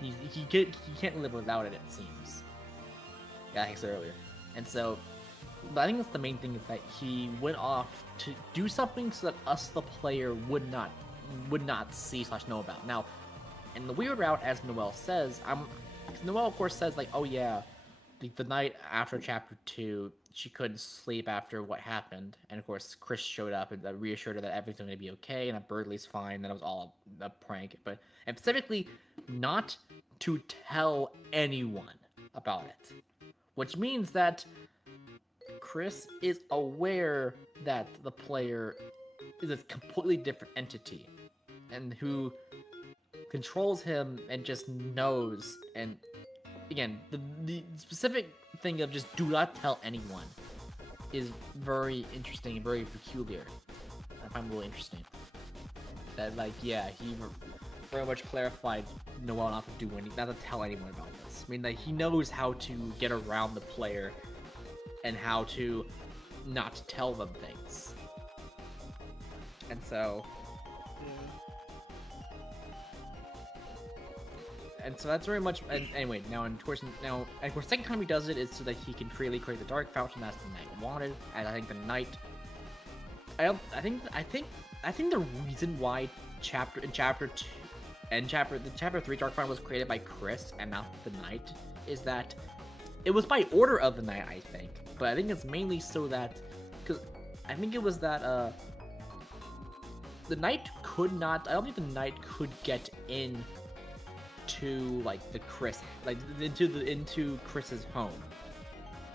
He can't live without it seems. Yeah, I said earlier. And so, but I think that's the main thing, is that he went off to do something so that us, the player, would not see / know about. Now, in the Weird Route, as Noelle says, Noelle of course says, like, oh yeah, the night after Chapter 2, she couldn't sleep after what happened, and of course Chris showed up and reassured her that everything's going to be okay, and that Berdley's fine, that it was all a prank, and specifically not to tell anyone about it. Which means that Chris is aware that the player is a completely different entity, and who controls him and just knows. And again, the specific thing of just do not tell anyone is very interesting and very peculiar. I find it really interesting. That, like, yeah, very much clarified Noel not to do not to tell anyone about this. I mean, that he knows how to get around the player and how to not tell them things. And so, that's very much. And anyway, now of course, second time he does it is so that he can freely create the Dark Fountain as the Knight wanted. And I think the Knight. I think the reason why chapter 2 and chapter 3 Dark Fountain was created by Chris and not the Knight is that it was by order of the Knight, I think. But I think it's mainly so that, because I think it was that the Knight could not. I don't think the Knight could get in to like the Chris, like into Chris's home,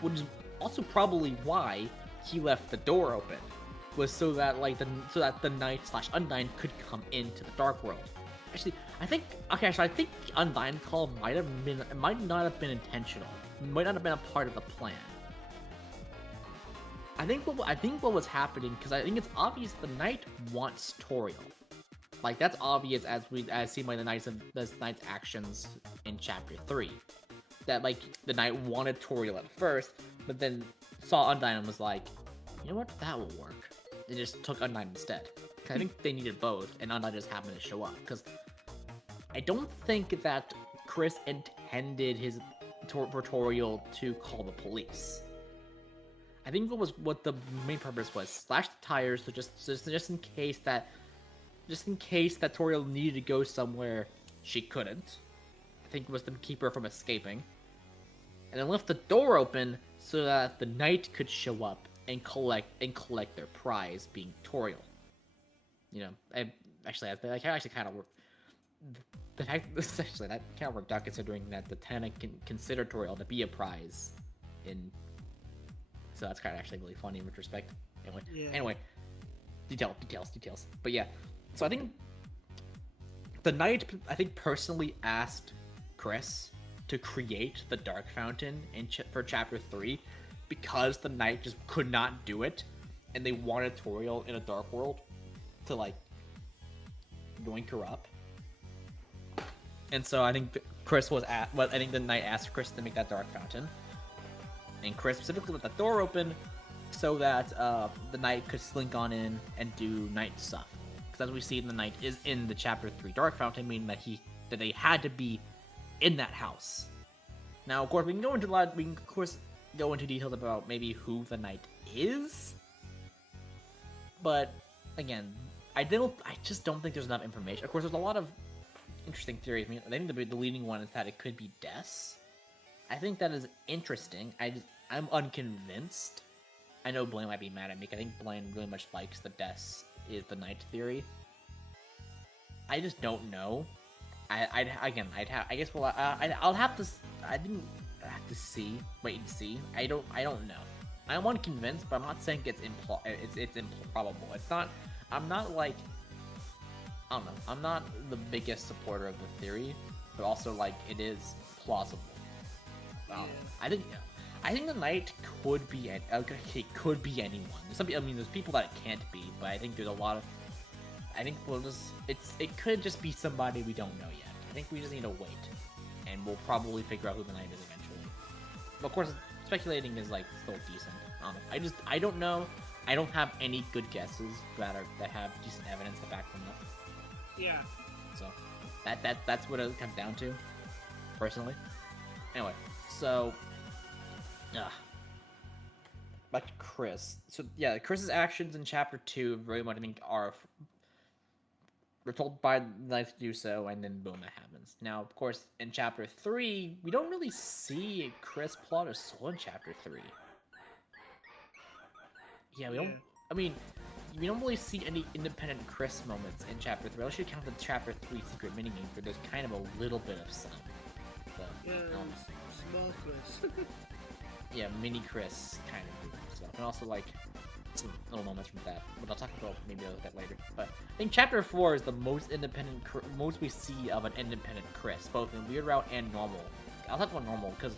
which is also probably why he left the door open, was so that the Knight / Undyne could come into the Dark World. Actually, I think the Undyne call might not have been intentional. It might not have been a part of the plan. I think what was happening, because I think it's obvious the Knight wants Toriel. Like, that's obvious as seen by the Knight's actions in chapter 3. That like the Knight wanted Toriel at first, but then saw Undyne and was like, you know what, that will work. They just took Undyne instead. I think they needed both, and Undyne just happened to show up. Because I don't think that Chris intended for Toriel to call the police. I think what the main purpose was, slash the tires, so just in case that Toriel needed to go somewhere she couldn't. I think it was to keep her from escaping. And then left the door open so that the Knight could show up and collect their prize, being Toriel. You know, that actually kind of worked. The fact that kind of worked out, considering that the tenant can consider Toriel to be a prize so that's kind of actually really funny in retrospect. Anyway, details. But yeah, so I think the Knight, personally asked Chris to create the Dark Fountain for chapter 3 because the Knight just could not do it, and they wanted Toriel in a Dark World to like yoink her up. And so I think the Knight asked Chris to make that Dark Fountain. And Chris specifically let the door open so that the Knight could slink on in and do Knight stuff. Because as we see, the Knight is in the Chapter 3 Dark Fountain, meaning that they had to be in that house. Now, of course, we can go into details about maybe who the Knight is. But again, I just don't think there's enough information. Of course, there's a lot of interesting theories. I think the leading one is that it could be Des. I think that is interesting. I'm unconvinced. I know Blaine might be mad at me. I think Blaine really much likes the Des is the Knight theory. I just don't know. I'll have to wait and see. I don't know. I'm unconvinced, but I'm not saying it's improbable. I'm not like, I don't know. I'm not the biggest supporter of the theory, but also like it is plausible. I think the Knight could be anyone. There's people that it can't be, but I think there's a lot of. I think it could just be somebody we don't know yet. I think we just need to wait, and we'll probably figure out who the Knight is eventually. But of course, speculating is like still decent. I don't know. I don't have any good guesses that have decent evidence to back them up. Yeah. So that's what it comes down to, personally. Anyway, so back to Chris. So yeah, Chris's actions in chapter 2 very much I think we're told by the Knight to do so, and then boom, that happens. Now, of course, in chapter 3, we don't really see Chris plot a soul in chapter 3. Yeah, we don't. I mean, we don't really see any independent Chris moments in chapter 3. I should count the chapter 3 secret minigame where there's kind of a little bit of some. But, small Chris. Yeah, mini Chris kind of stuff, and also like some little moments from that. But I'll talk about maybe a little bit later. But I think chapter 4 is the most most we see of an independent Chris, both in Weird Route and normal. I'll talk about normal because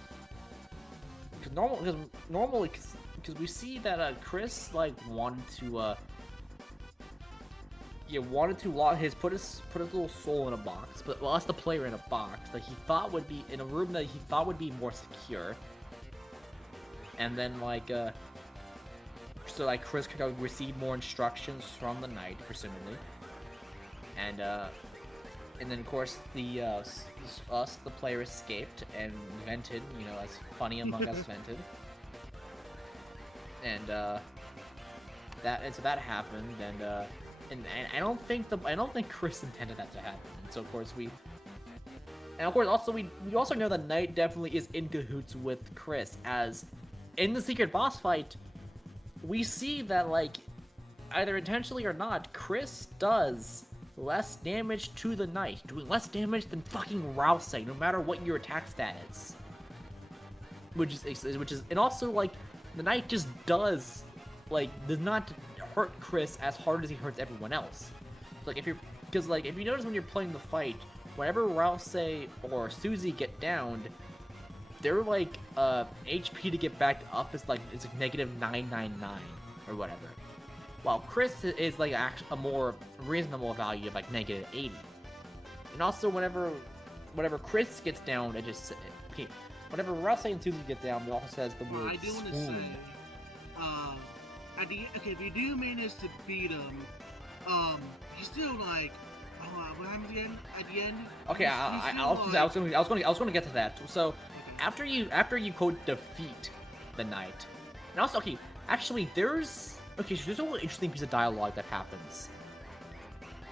we see that Chris like wanted to wanted to put his little soul in a box, but lost the player in a box that he thought would be in a room that he thought would be more secure. And then like so like Chris could receive more instructions from the knight, presumably. And then of course the the player escaped and vented, as funny among us vented. And so that happened, and I don't think Chris intended that to happen. And so of course we also know that Knight definitely is in cahoots with Chris, as in the secret boss fight we see that, like, either intentionally or not, Chris does less damage to the Knight, doing less damage than fucking Rousey, no matter what your attack stat is. Which is, and also, like, the Knight just does not hurt Chris as hard as he hurts everyone else. Like, if you notice when you're playing the fight, whenever Rousey or Susie get downed, their HP to get back up is like negative 999 or whatever. While Chris is like a more reasonable value of like negative 80. And also whenever Chris gets down, whenever Rousey and Susie get down, it also says the word I do want to swoon. say, if you do manage to beat him, you still like, what happens again at the end? Okay, I was going to get to that. So after you quote defeat the Knight, and also there's a little interesting piece of dialogue that happens.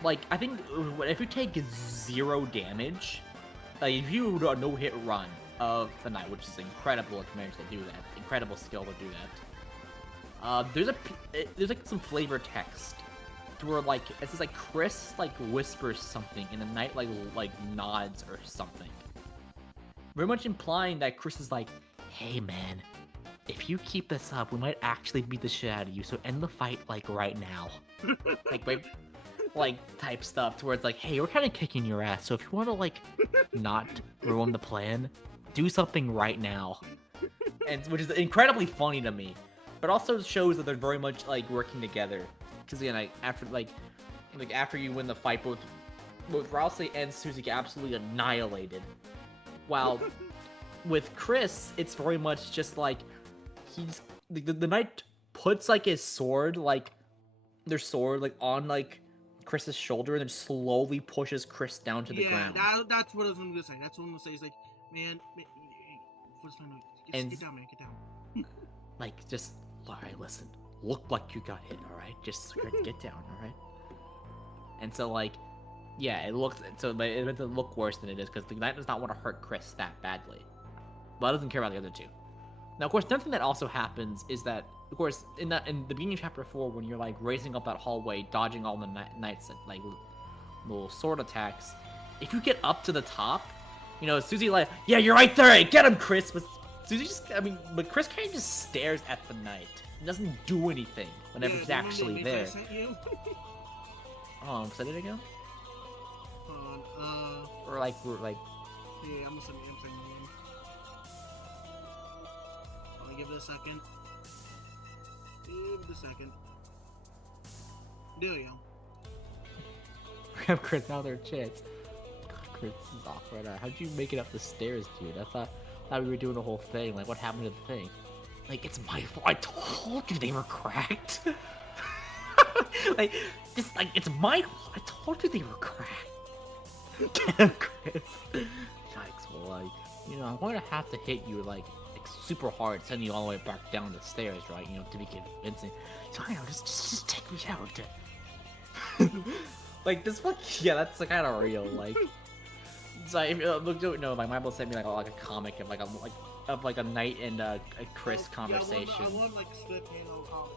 Like, I think if you take 0 damage, if you do a no-hit run of the Knight, which is incredible if you manage to do that, incredible skill to do that. There's like some flavor text to where it says like Chris whispers something and the Knight like nods or something. Very much implying that Chris is like, hey man, if you keep this up, we might actually beat the shit out of you, so end the fight right now. Type stuff to where it's like, hey, we're kind of kicking your ass, so if you want to not ruin the plan, do something right now. And which is incredibly funny to me, but also shows that they're very much working together. Because again, after you win the fight, both Rousey and Susie get absolutely annihilated. While with Chris, it's very much just he's the Knight puts his sword their sword on Chris's shoulder and then slowly pushes Chris down to the ground. Yeah, that's what I was going to say. That's what I'm going to say. It's like, man, what's my note? Get down, man, get down. Just, alright, listen. Look like you got hit, alright? Just get down, alright? And so, yeah, it meant to look worse than it is, because the Knight does not want to hurt Chris that badly. But doesn't care about the other two. Now, of course, another thing that also happens is that, of course, in the beginning of Chapter 4, when you're, racing up that hallway, dodging all the Knight's, little sword attacks, if you get up to the top, Susie, yeah, you're right there, get him, Chris! But Susie but Chris kind of just stares at the Knight. He doesn't do anything whenever he's actually there. Oh, said it again? Or yeah, I'm saying again. I'll give it a second. Give it a second. There you go. We have Chris now, their chance. God, Chris is off right now. How'd you make it up the stairs, dude? I thought we were doing the whole thing. What happened to the thing? It's my fault. I told you they were cracked. It's my fault. I told you they were cracked. Damn, Chris. Yikes, well, I'm going to have to hit you, super hard, send you all the way back down the stairs, right? To be convincing. So, just take me out. This one, yeah, that's kind of real, So, if my Bible sent me, a comic of, a Knight and a Chris conversation. I want split panel comic.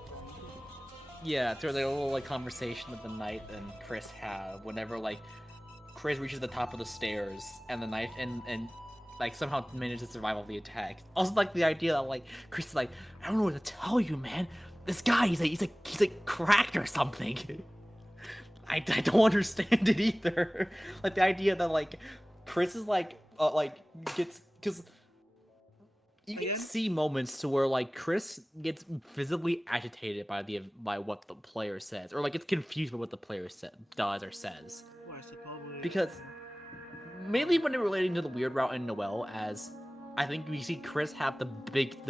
Yeah, through the little conversation that the Knight and Chris have whenever Chris reaches the top of the stairs and the Knight and somehow manages to survive all the attack. Also the idea that Chris is I don't know what to tell you, man. This guy he's cracked or something. I don't understand it either. The idea that Chris is gets, because You can Again? see moments to where like Chris gets visibly agitated by what the player says, or like gets confused by what the player does or says. Well, I said probably. Because mainly when they're relating to the weird route in Noelle, as I think we see Chris have the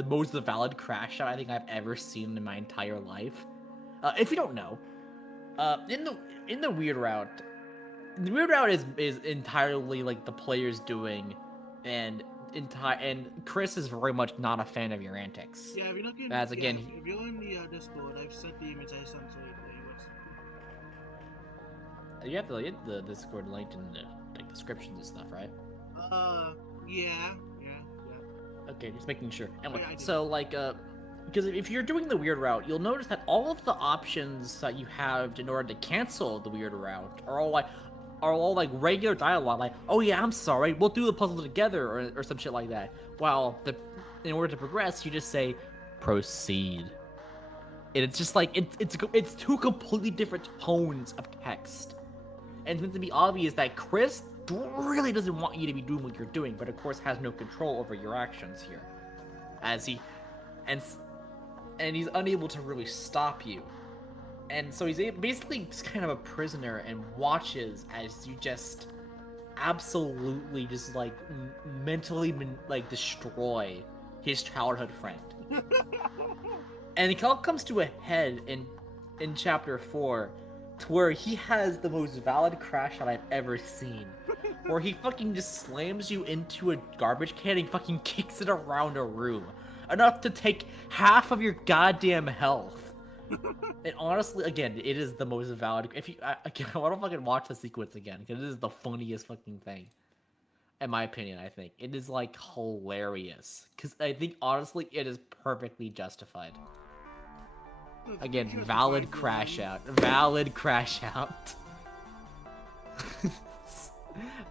most valid crash out I think I've ever seen in my entire life. If you don't know, in the weird route, the weird route is entirely like the player's doing, and Chris is very much not a fan of your antics. Yeah, if you're looking. As again, if you're in the Discord, I've sent the image I sent to you. you have the Discord linked in the like descriptions and stuff, right? Yeah. Okay, just making sure. Anyway, Yeah, I do. so like because if you're doing the weird route, you'll notice that all of the options that you have in order to cancel the weird route are all like regular dialogue, like, oh yeah, I'm sorry, we'll do the puzzle together, or some shit like that. While in order to progress, you just say, proceed. And it's just like, it's two completely different tones of text. And it's meant to be obvious that Chris really doesn't want you to be doing what you're doing, but of course has no control over your actions here. As and he's unable to really stop you. And so he's basically just kind of a prisoner and watches as you just absolutely just like mentally like destroy his childhood friend. And it all comes to a head in chapter 4, to where he has the most valid crash out I've ever seen, where he fucking just slams you into a garbage can and fucking kicks it around a room, enough to take half of your goddamn health. And honestly, again, it is the most valid. If you, again, I want to fucking watch the sequence again, because it is the funniest fucking thing. In my opinion, I think it is like hilarious, because I think honestly, it is perfectly justified. Again, valid crash out. Valid crash out.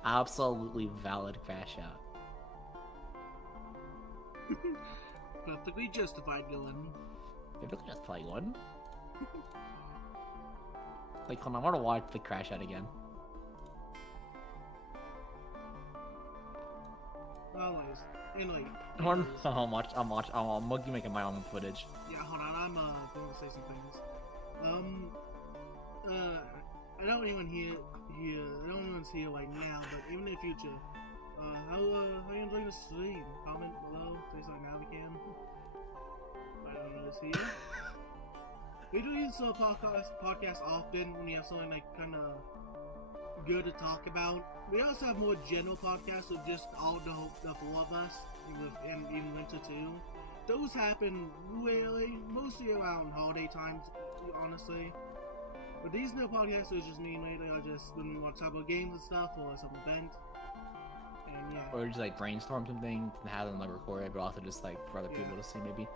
Absolutely valid crash out. Perfectly justified, Dylan. Perfectly justified one. Like, hold on, I want to watch the crash out again. Always. Anyway. I'm making my own footage. Yeah, hold on, I'm going to say some things. I don't anyone here, I don't anyone's here right now, but even in the future, how you enjoying the stream? Comment below, say something now we can. I don't know who's here. We do these podcasts often when we have something like kind of good to talk about. We also have more general podcasts with just all the four of us, and even Winter too. Those happen rarely, mostly around holiday times, honestly. But these new podcasts are just mainly just when we want to talk about games and stuff or some event. And yeah. Or just like brainstorm something and have them like record it, but also just like for other people to see maybe.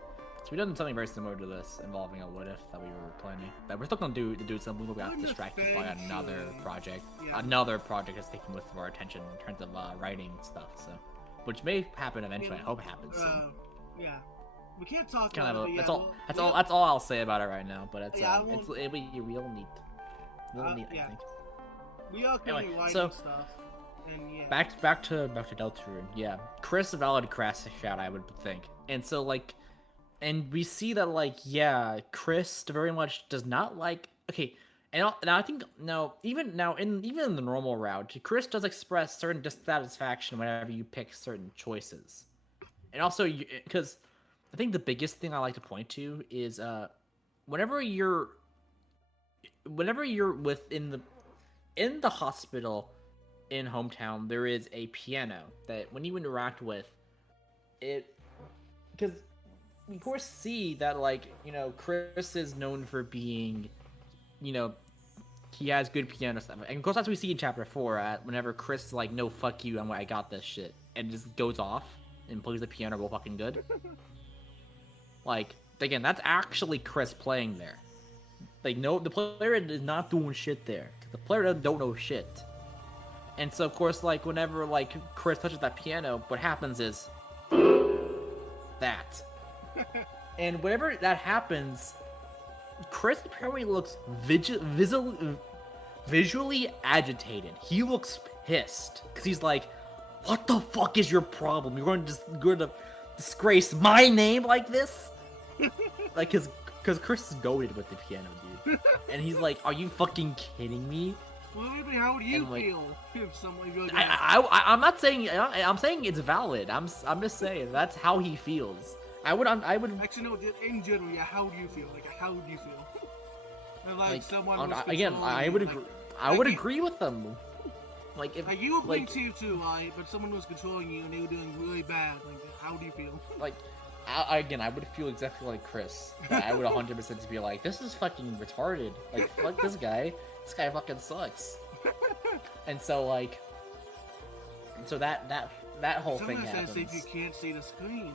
So we've done something very similar to this involving a what if that we were planning. But we're still gonna do something. We got distracted by another project. Yeah. Another project that's taking most of our attention in terms of writing stuff. So, which may happen eventually. I hope it happens soon. Yeah. We can't talk kind about of it. That's all I'll say about it right now. But it'll be real neat. Real neat, I think. We are currently writing stuff. And yeah. Back to Deltarune. Yeah, Chris valid crash out, I would think. And so like, and we see that like, yeah, Chris very much does not like. Okay, and I think even in the normal route, Chris does express certain dissatisfaction whenever you pick certain choices, and also because I think the biggest thing I like to point to is whenever you're in the hospital in Hometown, there is a piano that when you interact with it, because we of course see that like, Chris is known for being, he has good piano stuff, and of course that's what we see in chapter 4 whenever Chris is like, no, fuck you, I got this shit, and just goes off and plays the piano real fucking good. Like, again, that's actually Chris playing there. Like, no, the player is not doing shit there. The player don't know shit. And so, of course, like, whenever, like, Chris touches that piano, what happens is that. And whenever that happens, Chris apparently looks visually agitated. He looks pissed. Because he's like, what the fuck is your problem? You're going to disgrace my name like this? Like, cause Chris is goaded with the piano, dude, and he's like, "Are you fucking kidding me?" Well, maybe how would you And, like, feel if someone goes? I'm not saying I'm saying it's valid. I'm just saying that's how he feels. I would Actually, no. In general, yeah. How do you feel? Like, how would you feel? If, like someone was again, I would agree. I would agree with them. Like if like you were playing like, tier 2, right? But someone was controlling you and they were doing really bad. Like, how do you feel? like again, I would feel exactly like Chris. I would 100% be like, this is fucking retarded. Like, fuck this guy. This guy fucking sucks. And so like, that whole thing happens. Sometimes you can't see the screen.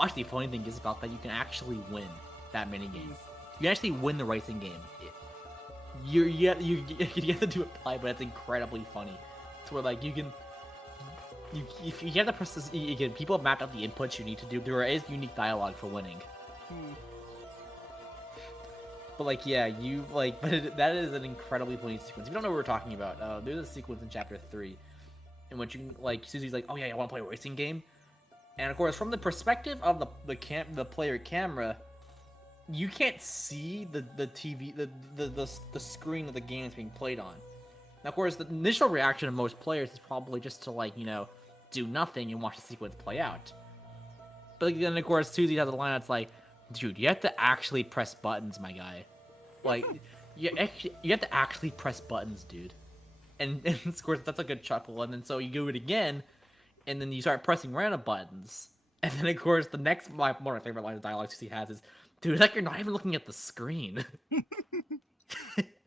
Actually, the funny thing is about that you can actually win that mini game. You can actually win the racing game. You have to do it play, but it's incredibly funny. It's where like if you have to press this, again, people have mapped out the inputs you need to do. There is unique dialogue for winning. But like, yeah, that is an incredibly funny sequence. If you don't know what we're talking about, there's a sequence in chapter 3 in which you like Susie's like, oh yeah, I want to play a racing game, and of course, from the perspective of the player camera, you can't see the TV, the screen of the game that's being played on. Now, of course, the initial reaction of most players is probably just to like, do nothing and watch the sequence play out. But then, of course, Susie has a line that's like, dude, you have to actually press buttons, my guy. Like, you have to actually press buttons, dude. And of course, that's a good chuckle. And then so you do it again, and then you start pressing random buttons. And then, of course, the next one of my favorite lines of dialogue Susie has is, dude, like you're not even looking at the screen.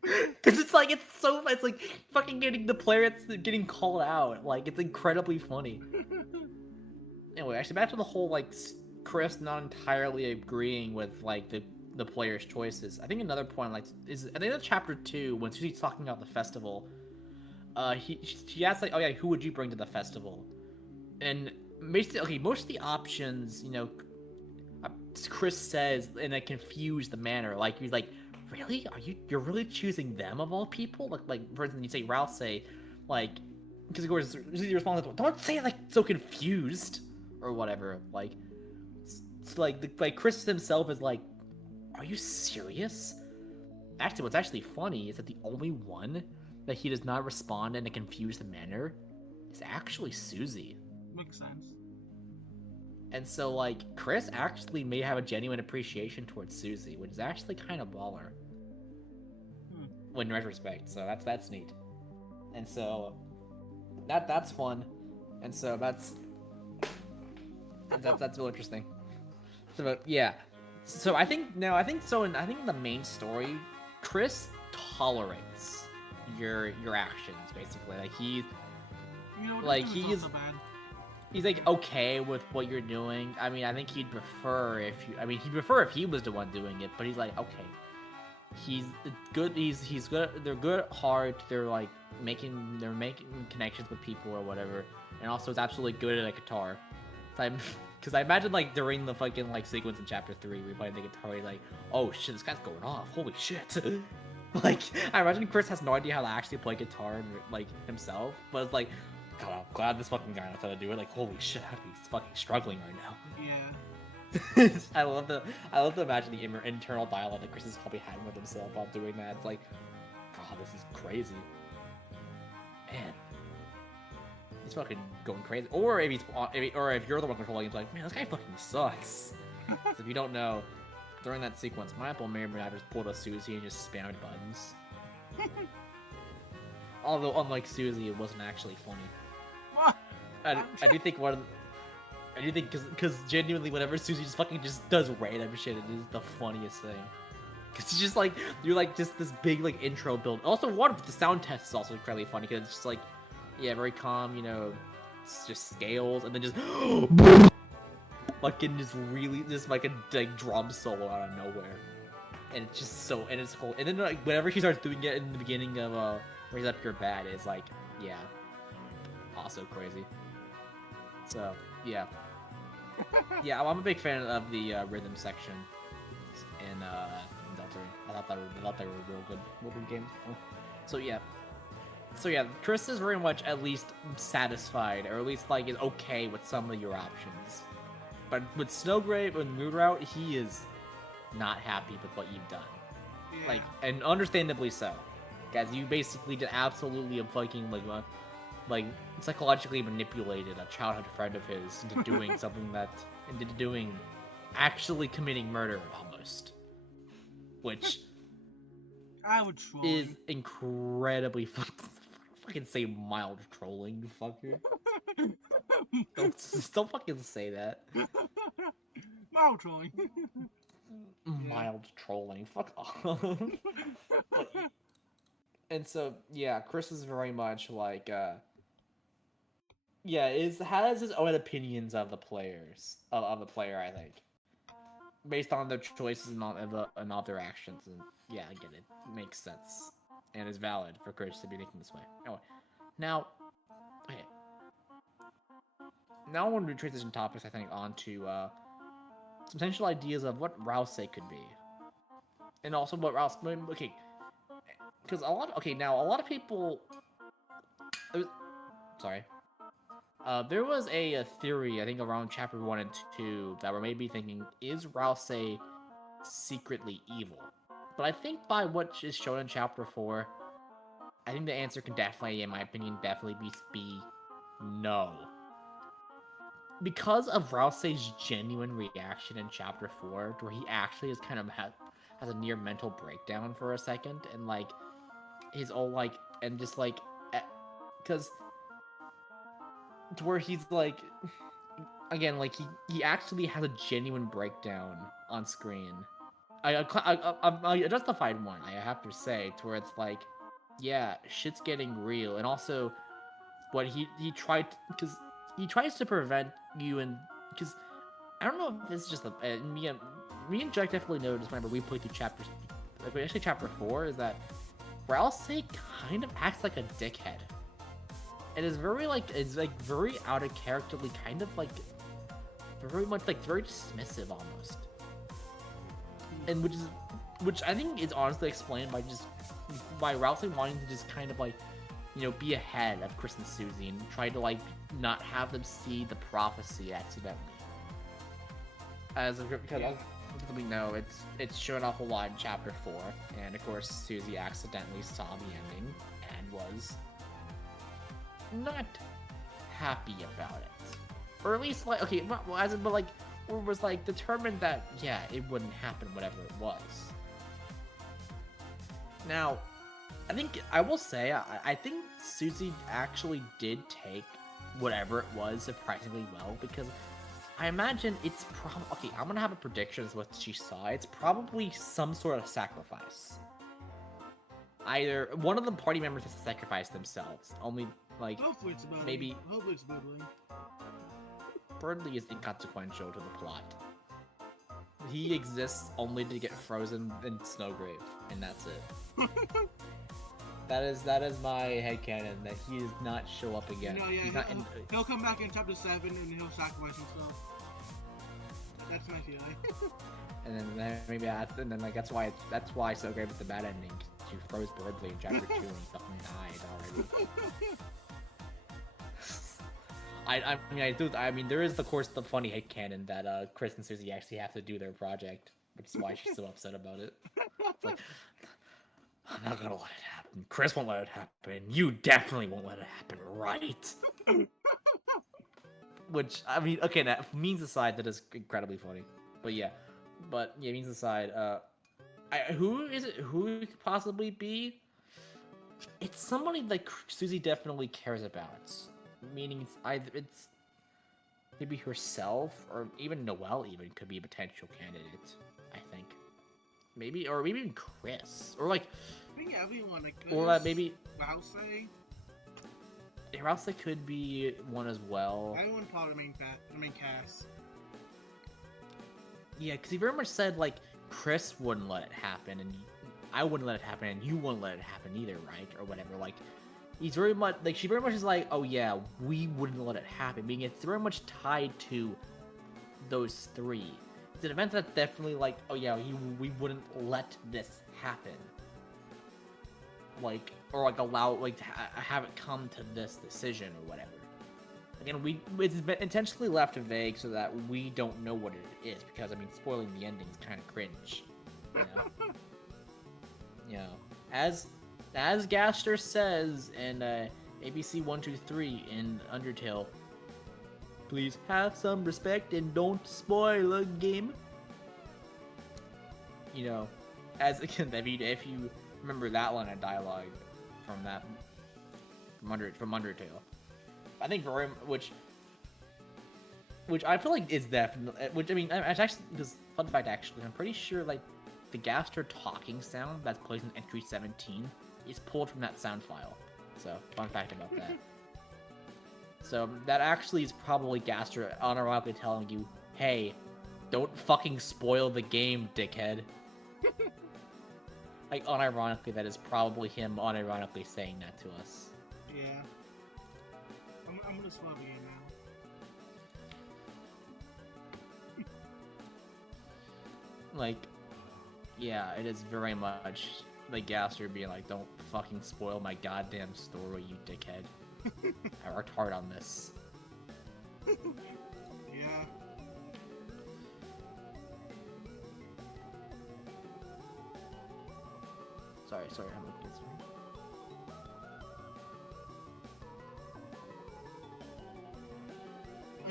Because it's like fucking getting the player that's getting called out. Like, it's incredibly funny. Anyway, actually, back to the whole, like, Chris not entirely agreeing with, like, the player's choices. I think another point, like, is at the end of chapter 2, when Susie's talking about the festival, she asks, like, oh yeah, who would you bring to the festival? And basically, okay, most of the options, Chris says in a confused manner, like, he's like, really? You're really choosing them of all people? Like for instance, you say Ralph say, like, because of course Susie responds, don't say it like so confused or whatever. Like, it's like Chris himself is like, are you serious? Actually, what's actually funny is that the only one that he does not respond in a confused manner is actually Susie. Makes sense. And so, like, Chris actually may have a genuine appreciation towards Susie, which is actually kind of baller. When in retrospect, so that's neat. And so, that's fun. And so that's real interesting. So, but, yeah. So I think in the main story, Chris tolerates your actions, basically. Like, he's like okay with what you're doing. I mean, I think he'd prefer if he was the one doing it, but he's like, okay. He's good. He's good. They're good at heart. They're making connections with people or whatever, and also is absolutely good at a guitar. Because I imagine like during the fucking like sequence in chapter 3, we playing the guitar. He's like, oh shit, this guy's going off. Holy shit. Like, I imagine Chris has no idea how to actually play guitar like himself, but it's like, God, I'm glad this fucking guy knows how to do it. Like, holy shit, he's fucking struggling right now. Yeah. I love to imagine the internal dialogue that Chris is probably having with himself while doing that. It's like, God, this is crazy, man. He's fucking going crazy. Or if you're the one controlling, it's like, man, this guy fucking sucks. So if you don't know, during that sequence, my Apple memory, I just pulled a Susie and just spammed buttons. Although, unlike Susie, it wasn't actually funny. I do think because genuinely, whenever Susie just does random shit, it is the funniest thing. Because it's just like, you're like just this big like intro build. Also, the sound test is also incredibly funny because it's just like, yeah, very calm, it's just scales, and then just fucking just like a drum solo out of nowhere, and it's just so, and it's cool. And then like whenever she starts doing it in the beginning of Raise Up Your Bad, it's like, yeah, also crazy. So yeah. Yeah, I'm a big fan of the rhythm section in Deltarune. I thought they were real good games. So yeah. So yeah, Chris is very much at least satisfied, or at least like is okay with some of your options. But with Snowgrave and Moon Route, he is not happy with what you've done. Yeah. Like, and understandably so. Guys, you basically did absolutely a fucking like psychologically manipulated a childhood friend of his into doing something into doing actually committing murder almost. Which I would troll is him. incredibly fucking say mild trolling, you fucker. Don't fucking say that. Mild trolling. Mild trolling. Fuck off. But, and so yeah, Chris is very much like has his own opinions of the players of the player, I think. Based on their choices and all their actions, and yeah, I get it. It makes sense. And is valid for Chris to be thinking this way. Anyway. Now, okay. Now I want to transition topics, I think, onto some potential ideas of what Rouse could be. And also what Rouse... Okay. Because a lot of people... Sorry. There was a theory, I think, around Chapter 1 and 2 that were maybe thinking, is Rouse secretly evil? But I think by what is shown in Chapter 4, I think the answer can definitely, in my opinion, be no. Because of Rouse's genuine reaction in Chapter 4, where he actually is kind of has a near mental breakdown for a second, and like his old like, and just like, because to where he's like, again, like he actually has a genuine breakdown on screen. I justified one, I have to say, to where it's like, yeah, shit's getting real, and also what he tried, because he tries to prevent you, and because I don't know if this is just me and Jack definitely noticed whenever we played through chapters, especially chapter 4, is that Rouse kind of acts like a dickhead. It is very very out of characterly, kind of like very much like very dismissive almost, and which I think is honestly explained by Rouse wanting to just kind of like, you know, be ahead of Chris and Susie and try to like not have them see the prophecy accidentally. Because we know it's shown off a lot in chapter 4, and of course Susie accidentally saw the ending and was not happy about it, or at least like or was like determined that yeah, it wouldn't happen whatever it was. Now, I think I will say I think Susie actually did take whatever it was surprisingly well, because I imagine it's probably, okay, I'm gonna have a prediction of what she saw. It's probably some sort of sacrifice. Either one of the party members has to sacrifice themselves. Only like Hopefully it's about maybe Hopefully it's Birdling. Birdley is inconsequential to the plot. He exists only to get frozen in Snowgrave, and that's it. That is my headcanon, that he does not show up again. No, yeah, he'll come back in chapter 7 and he'll sacrifice himself. That's my feeling. And then maybe after, and then like that's why Snowgrave is the bad ending. She froze Birdley in chapter 2 and he fucking died already. I mean, there is of course the funny headcanon that Chris and Susie actually have to do their project, which is why she's so upset about it. It's like, I'm not gonna let it happen. Chris won't let it happen. You definitely won't let it happen, right? Which, I mean, okay, that memes aside, that is incredibly funny. But yeah, memes aside, who is it? Who it could possibly be? It's somebody that Susie definitely cares about. Meaning, it's maybe herself, or even Noelle. Even could be a potential candidate. I think, maybe even Chris, or like. I think everyone, like, or maybe Rouse. Rouse could be one as well. Everyone part of the main cast. Yeah, because he very much said like Chris wouldn't let it happen, and I wouldn't let it happen, and you wouldn't let it happen either, right? Or whatever. Like, he's very much like, she very much is like, oh yeah, we wouldn't let it happen. Being it's very much tied to those three. It's an event that's definitely like, oh yeah, we wouldn't let this happen. Like, or like allow like to have it come to this decision or whatever. Again, it's been intentionally left vague so that we don't know what it is, because I mean, spoiling the ending is kind of cringe. You know? You know, as Gaster says in ABC 123 in Undertale, please have some respect and don't spoil a game. You know, as again, if you remember that line of dialogue from Undertale, I think which I feel like is definitely, which I mean, it's actually, because fun fact actually, I'm pretty sure like the Gaster talking sound that's placed in entry 17 is pulled from that sound file. So fun fact about that. So that actually is probably Gaster unironically telling you, hey, don't fucking spoil the game, dickhead. Like, unironically, that is probably him unironically saying that to us. Yeah. I'm gonna swap the game now. Like, yeah, it is very much like Gaster being like, don't fucking spoil my goddamn story, you dickhead. I worked hard on this. Yeah. Sorry, I'm looking at something.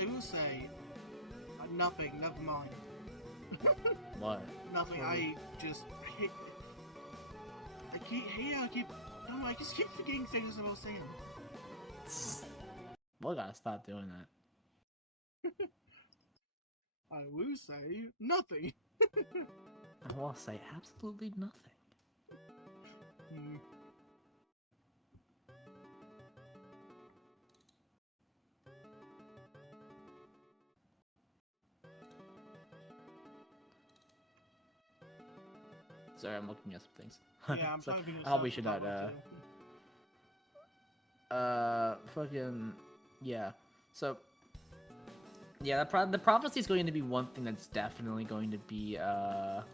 I will say, nothing, never mind. What? Nothing, I just hate, I just keep forgetting things about Sam. Well, gotta stop doing that. I will say, nothing. I will say absolutely nothing. Hmm. Sorry, I'm looking at some things. Yeah, I'm So, trying to finish I hope we should not, fucking, yeah. So, yeah, the prophecy is going to be one thing that's definitely going to be, it's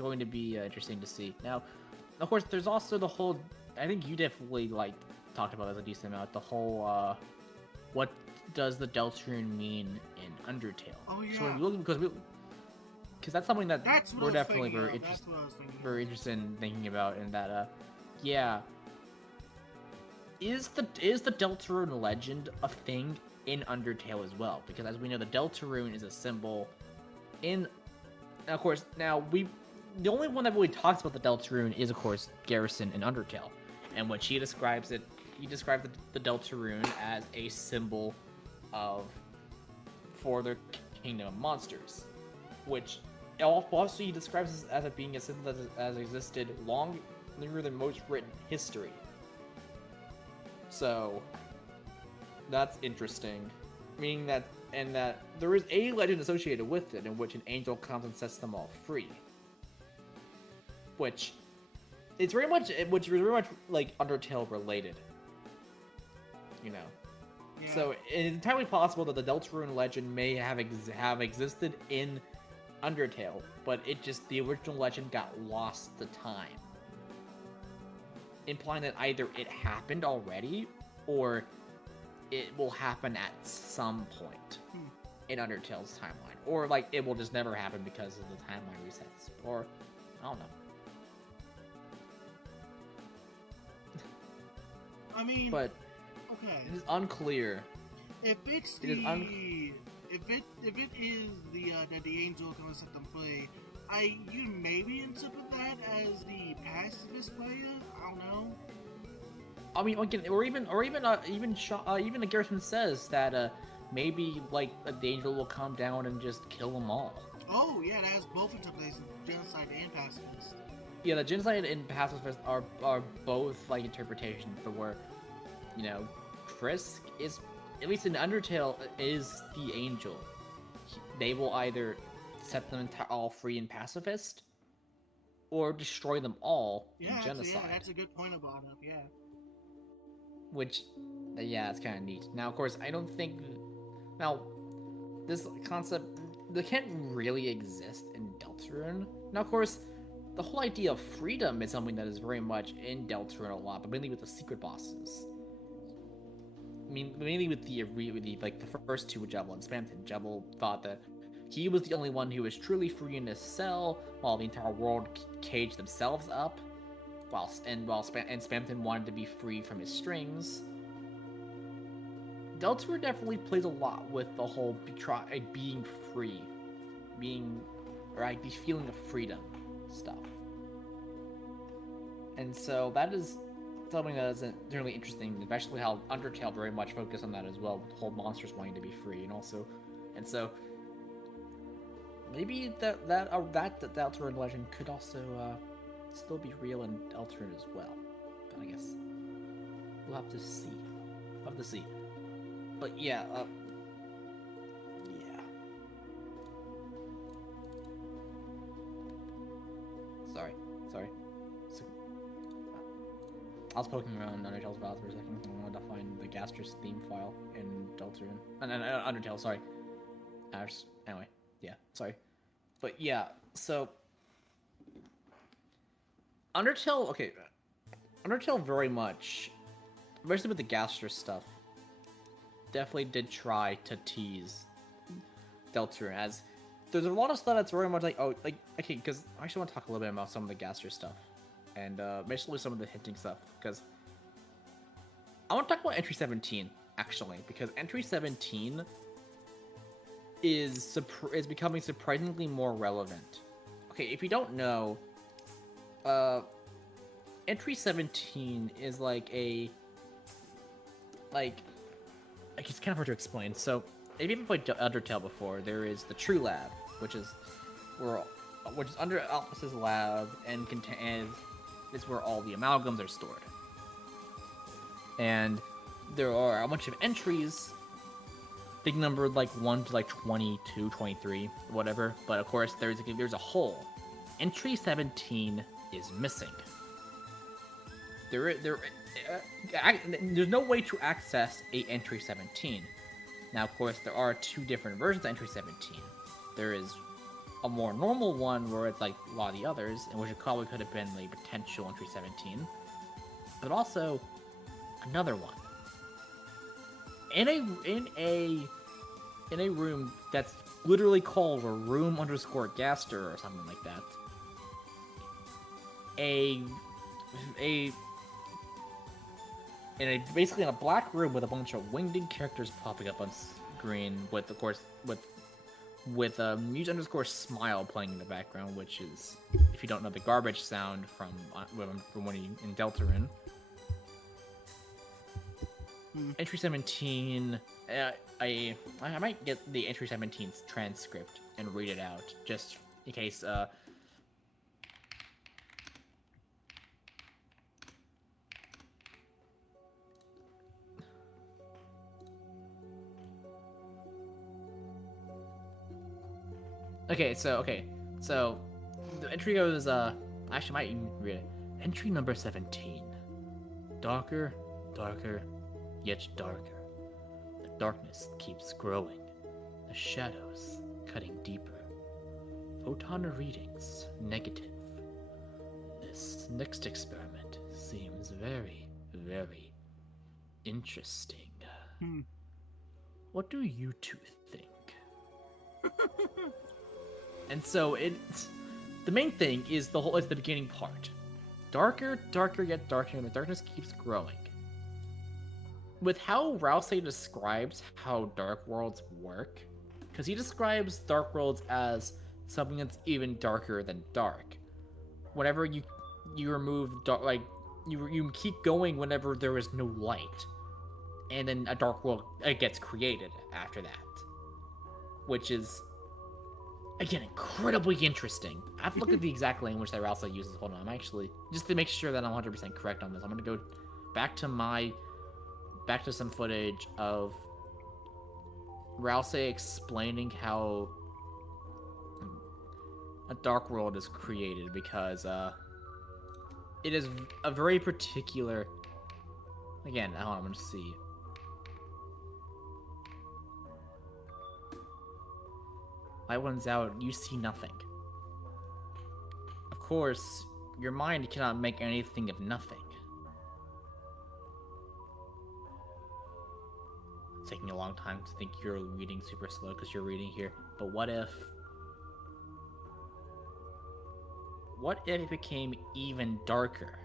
going to be interesting to see. Now, of course, there's also the whole, I think you definitely, like, talked about this a decent amount, the whole, what does the Deltarune mean in Undertale? Oh, yeah. So, because that's something that we're definitely very interested in thinking about, and that, yeah. Is the Deltarune legend a thing in Undertale as well? Because as we know, the Deltarune is a symbol in... Now, of course, the only one that really talks about the Deltarune is, of course, Garrison in Undertale. And when he describes the Deltarune as a symbol for their kingdom of monsters. Which, also he describes as it being a symbol that has existed longer than most written history. So, that's interesting. Meaning that there is a legend associated with it in which an angel comes and sets them all free. Which is very much like Undertale related. You know. Yeah. So it's entirely possible that the Deltarune legend may have existed in Undertale, but the original legend got lost to time. Implying that either it happened already, or it will happen at some point in Undertale's timeline. Or, like, it will just never happen because of the timeline resets. Or, I don't know. I mean, but okay. It is unclear. If it's if it is that the angel can set them free, you maybe interpret that as the pacifist player. I don't know. I mean, even the Garrison says that maybe like the angel will come down and just kill them all. Oh yeah, that has both interpretations: genocide and pacifist. Yeah, the genocide and pacifist are both like interpretations for where, you know, Trisk is, at least in Undertale, is the angel. They will either set them all free in pacifist, or destroy them all in genocide. Yeah, that's a good point about it. Yeah. Which, yeah, it's kind of neat. Now, of course, I don't think... Now, this concept, they can't really exist in Deltarune. Now, of course, the whole idea of freedom is something that is very much in Deltarune a lot, but mainly with the secret bosses. I mean, mainly with the like the first two with Jebel and Spamton. Jebel thought that he was the only one who was truly free in his cell, while the entire world caged themselves up. While Spamton wanted to be free from his strings. Deltarune definitely plays a lot with the whole being free, the feeling of freedom stuff. And so that is something that is generally interesting, especially how Undertale very much focused on that as well, with the whole monsters wanting to be free, and so maybe that Deltarune legend could also still be real in Deltarune as well. But I guess we'll have to see. But yeah, Sorry. So, I was poking around Undertale's browser for a second. I wanted to find the Gastrus theme file in Deltarune. Undertale, sorry. Anyway, yeah, sorry. But yeah, so Undertale very much, especially with the Gastrus stuff, definitely did try to tease Deltarune, as there's a lot of stuff that's very much like, okay, because I actually want to talk a little bit about some of the Gastrus stuff, and basically some of the hinting stuff, because I want to talk about Entry 17, actually, because Entry 17 is becoming surprisingly more relevant. Okay, if you don't know, Entry 17 is it's kind of hard to explain. So, if you haven't played Undertale before, there is the True Lab, which is under Alphys's lab, and is where all the amalgams are stored. And there are a bunch of entries, big number like 1 to like 22, 23, whatever. But of course, there's a hole. Entry 17 is missing. There's no way to access Entry 17. Now, of course, there are two different versions of Entry 17. There is a more normal one where it's like a lot of the others, in which it probably could have been the potential Entry 17, but also another one in a room that's literally called a room _ Gaster or something like that. Basically in a black room with a bunch of winged characters popping up on screen, with of course with Muse _ Smile playing in the background, which is, if you don't know, the garbage sound from when you in Deltarune. Entry 17. I might get the Entry 17's transcript and read it out just in case. Okay, so the entry goes, actually, I might even read it. Entry number 17. Darker, yet darker. The darkness keeps growing. The shadows cutting deeper. Photon readings negative. This next experiment seems very, very interesting. What do you two think? And so the main thing is the beginning part. Darker, yet darker, and the darkness keeps growing. With how Rouse describes how Dark Worlds work, because he describes Dark Worlds as something that's even darker than dark. Whenever you remove you keep going whenever there is no light, and then a dark world gets created after that, which is, again, incredibly interesting. I have to look at the exact language that Rouse uses. Hold on, I'm actually, just to make sure that I'm 100% correct on this, I'm gonna go back to some footage of Rouse explaining how a dark world is created, because it is a very particular. Again, I'm gonna see. Light one's out, you see nothing. Of course, your mind cannot make anything of nothing. It's taking a long time to think you're reading super slow because you're reading here. But what if it became even darker?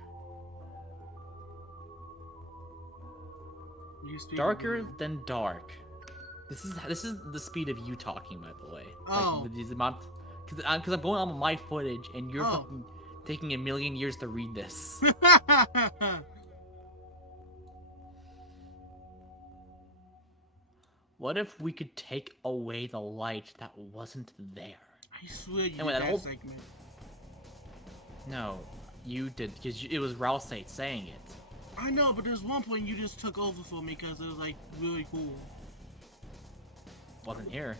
Darker than dark. This is the speed of you talking, by the way. Oh. Like, these amount, because I'm going on my footage, and you're fucking taking a million years to read this. What if we could take away the light that wasn't there? I swear you And did wait, that segment. No, you did, because it was Ralsate saying it. I know, but there's one point you just took over for me because it was like really cool. Wasn't here.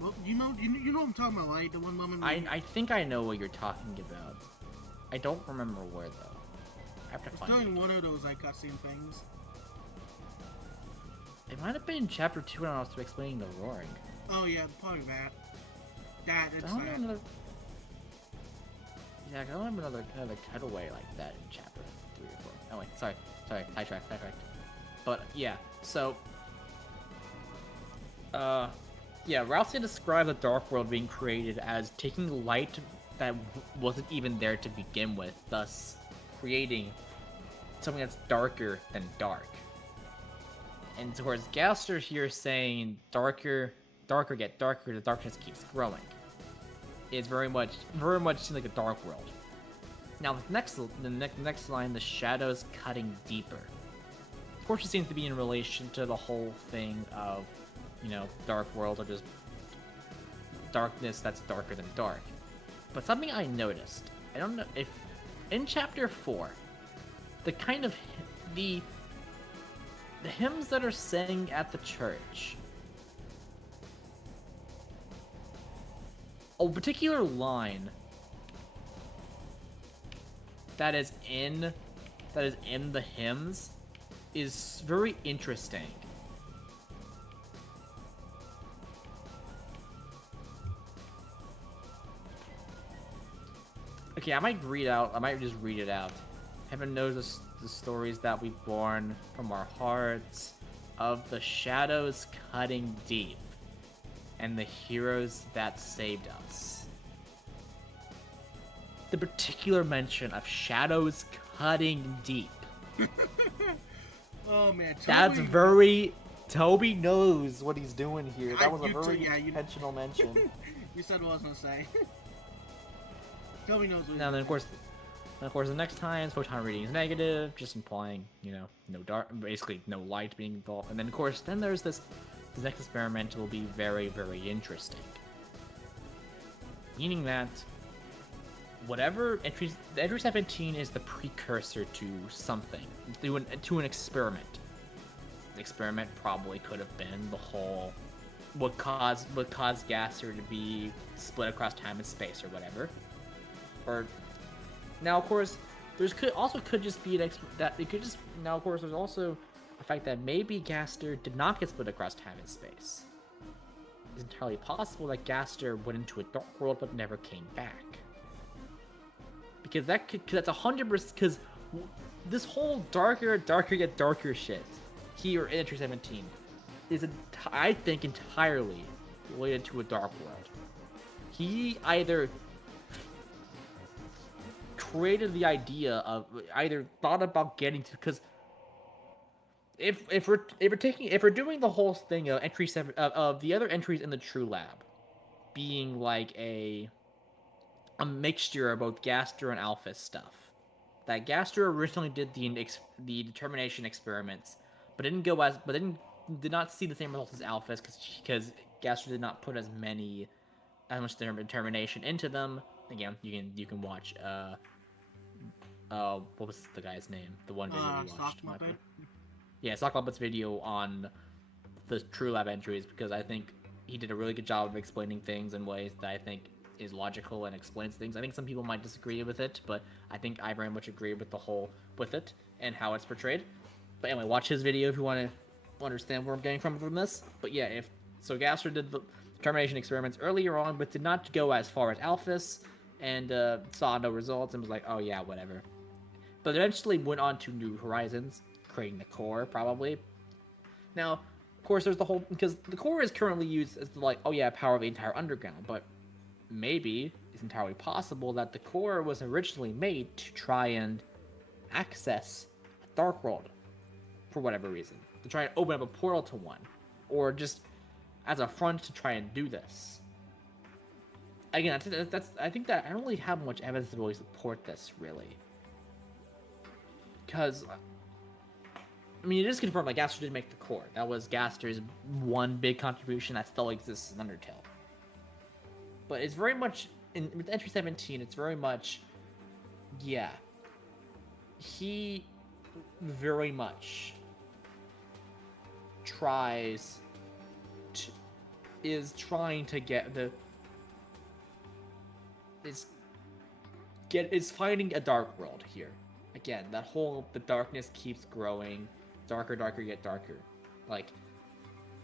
Well, you know what I'm talking about, right? The one moment. I think I know what you're talking about. I don't remember where though. I have to find it. It's during one of those like cutscene things. It might have been in chapter 2 when I was explaining the roaring. Oh yeah, probably that. It's I don't that. know another... Yeah, I don't remember another cutaway like that in chapter 3 or 4. Oh wait, sorry, sidetracked. But yeah, so yeah, Ralston described the Dark World being created as taking light that wasn't even there to begin with, thus creating something that's darker than dark. And towards Gaster here saying darker get darker, the darkness keeps growing. It's very much seems like a dark world. Now the next line, the shadows cutting deeper. Of course, it seems to be in relation to the whole thing of, you know, dark world or just darkness that's darker than dark. But something I noticed, I don't know if in chapter 4, the kind of the hymns that are sang at the church, a particular line that is in the hymns is very interesting. Okay, I might just read it out. Heaven knows the stories that we've borne from our hearts, of the shadows cutting deep, and the heroes that saved us. The particular mention of shadows cutting deep. Oh man, That's very... Toby knows what he's doing here. That was a very intentional mention. You said what I was gonna say. Toby knows what. Now then, of course, the next time photon reading is negative, just implying, you know, no dark, basically no light being involved. And then of course, then there's this. The next experiment will be very, very interesting. Meaning that whatever entry 17 is the precursor to something, to an experiment. The experiment probably could have been the whole what caused Gasser to be split across time and space or whatever. Or now, of course, there's could just be that it could just now. Of course, there's also the fact that maybe Gaster did not get split across time and space. It's entirely possible that Gaster went into a dark world but never came back. Because that's 100%. Because this whole darker get darker shit here in Entry 17 is, I think, entirely related to a dark world. He either created the idea of, either thought about getting to, because if we're doing the whole thing of entry 7 of the other entries in the True Lab being like a mixture of both Gaster and Alphys stuff. That Gaster originally did the determination experiments, but did not see the same results as Alphys because Gaster did not put as much determination into them. Again, you can watch what was the guy's name? The one video we watched. Yeah, Sock Muppet's video on the True Lab entries, because I think he did a really good job of explaining things in ways that I think is logical and explains things. I think some people might disagree with it, but I think I very much agree with it and how it's portrayed. But anyway, watch his video if you want to understand where I'm getting from this. But yeah, Gaster did the determination experiments earlier on, but did not go as far as Alphys, and saw no results and was like, oh yeah, whatever. But eventually went on to New Horizons, creating the core, probably. Now, of course, there's the whole, because the core is currently used as the, like, oh yeah, power of the entire underground, but maybe it's entirely possible that the core was originally made to try and access a dark world for whatever reason, to try and open up a portal to one, or just as a front to try and do this. Again, I think that I don't really have much evidence to really support this, really, because I mean, it is confirmed that Gaster did make the core. That was Gaster's one big contribution that still exists in Undertale. But it's very much, with Entry 17, it's very much, yeah, he very much is trying to get is finding a dark world here. Again, that whole, the darkness keeps growing, darker, yet darker. Like,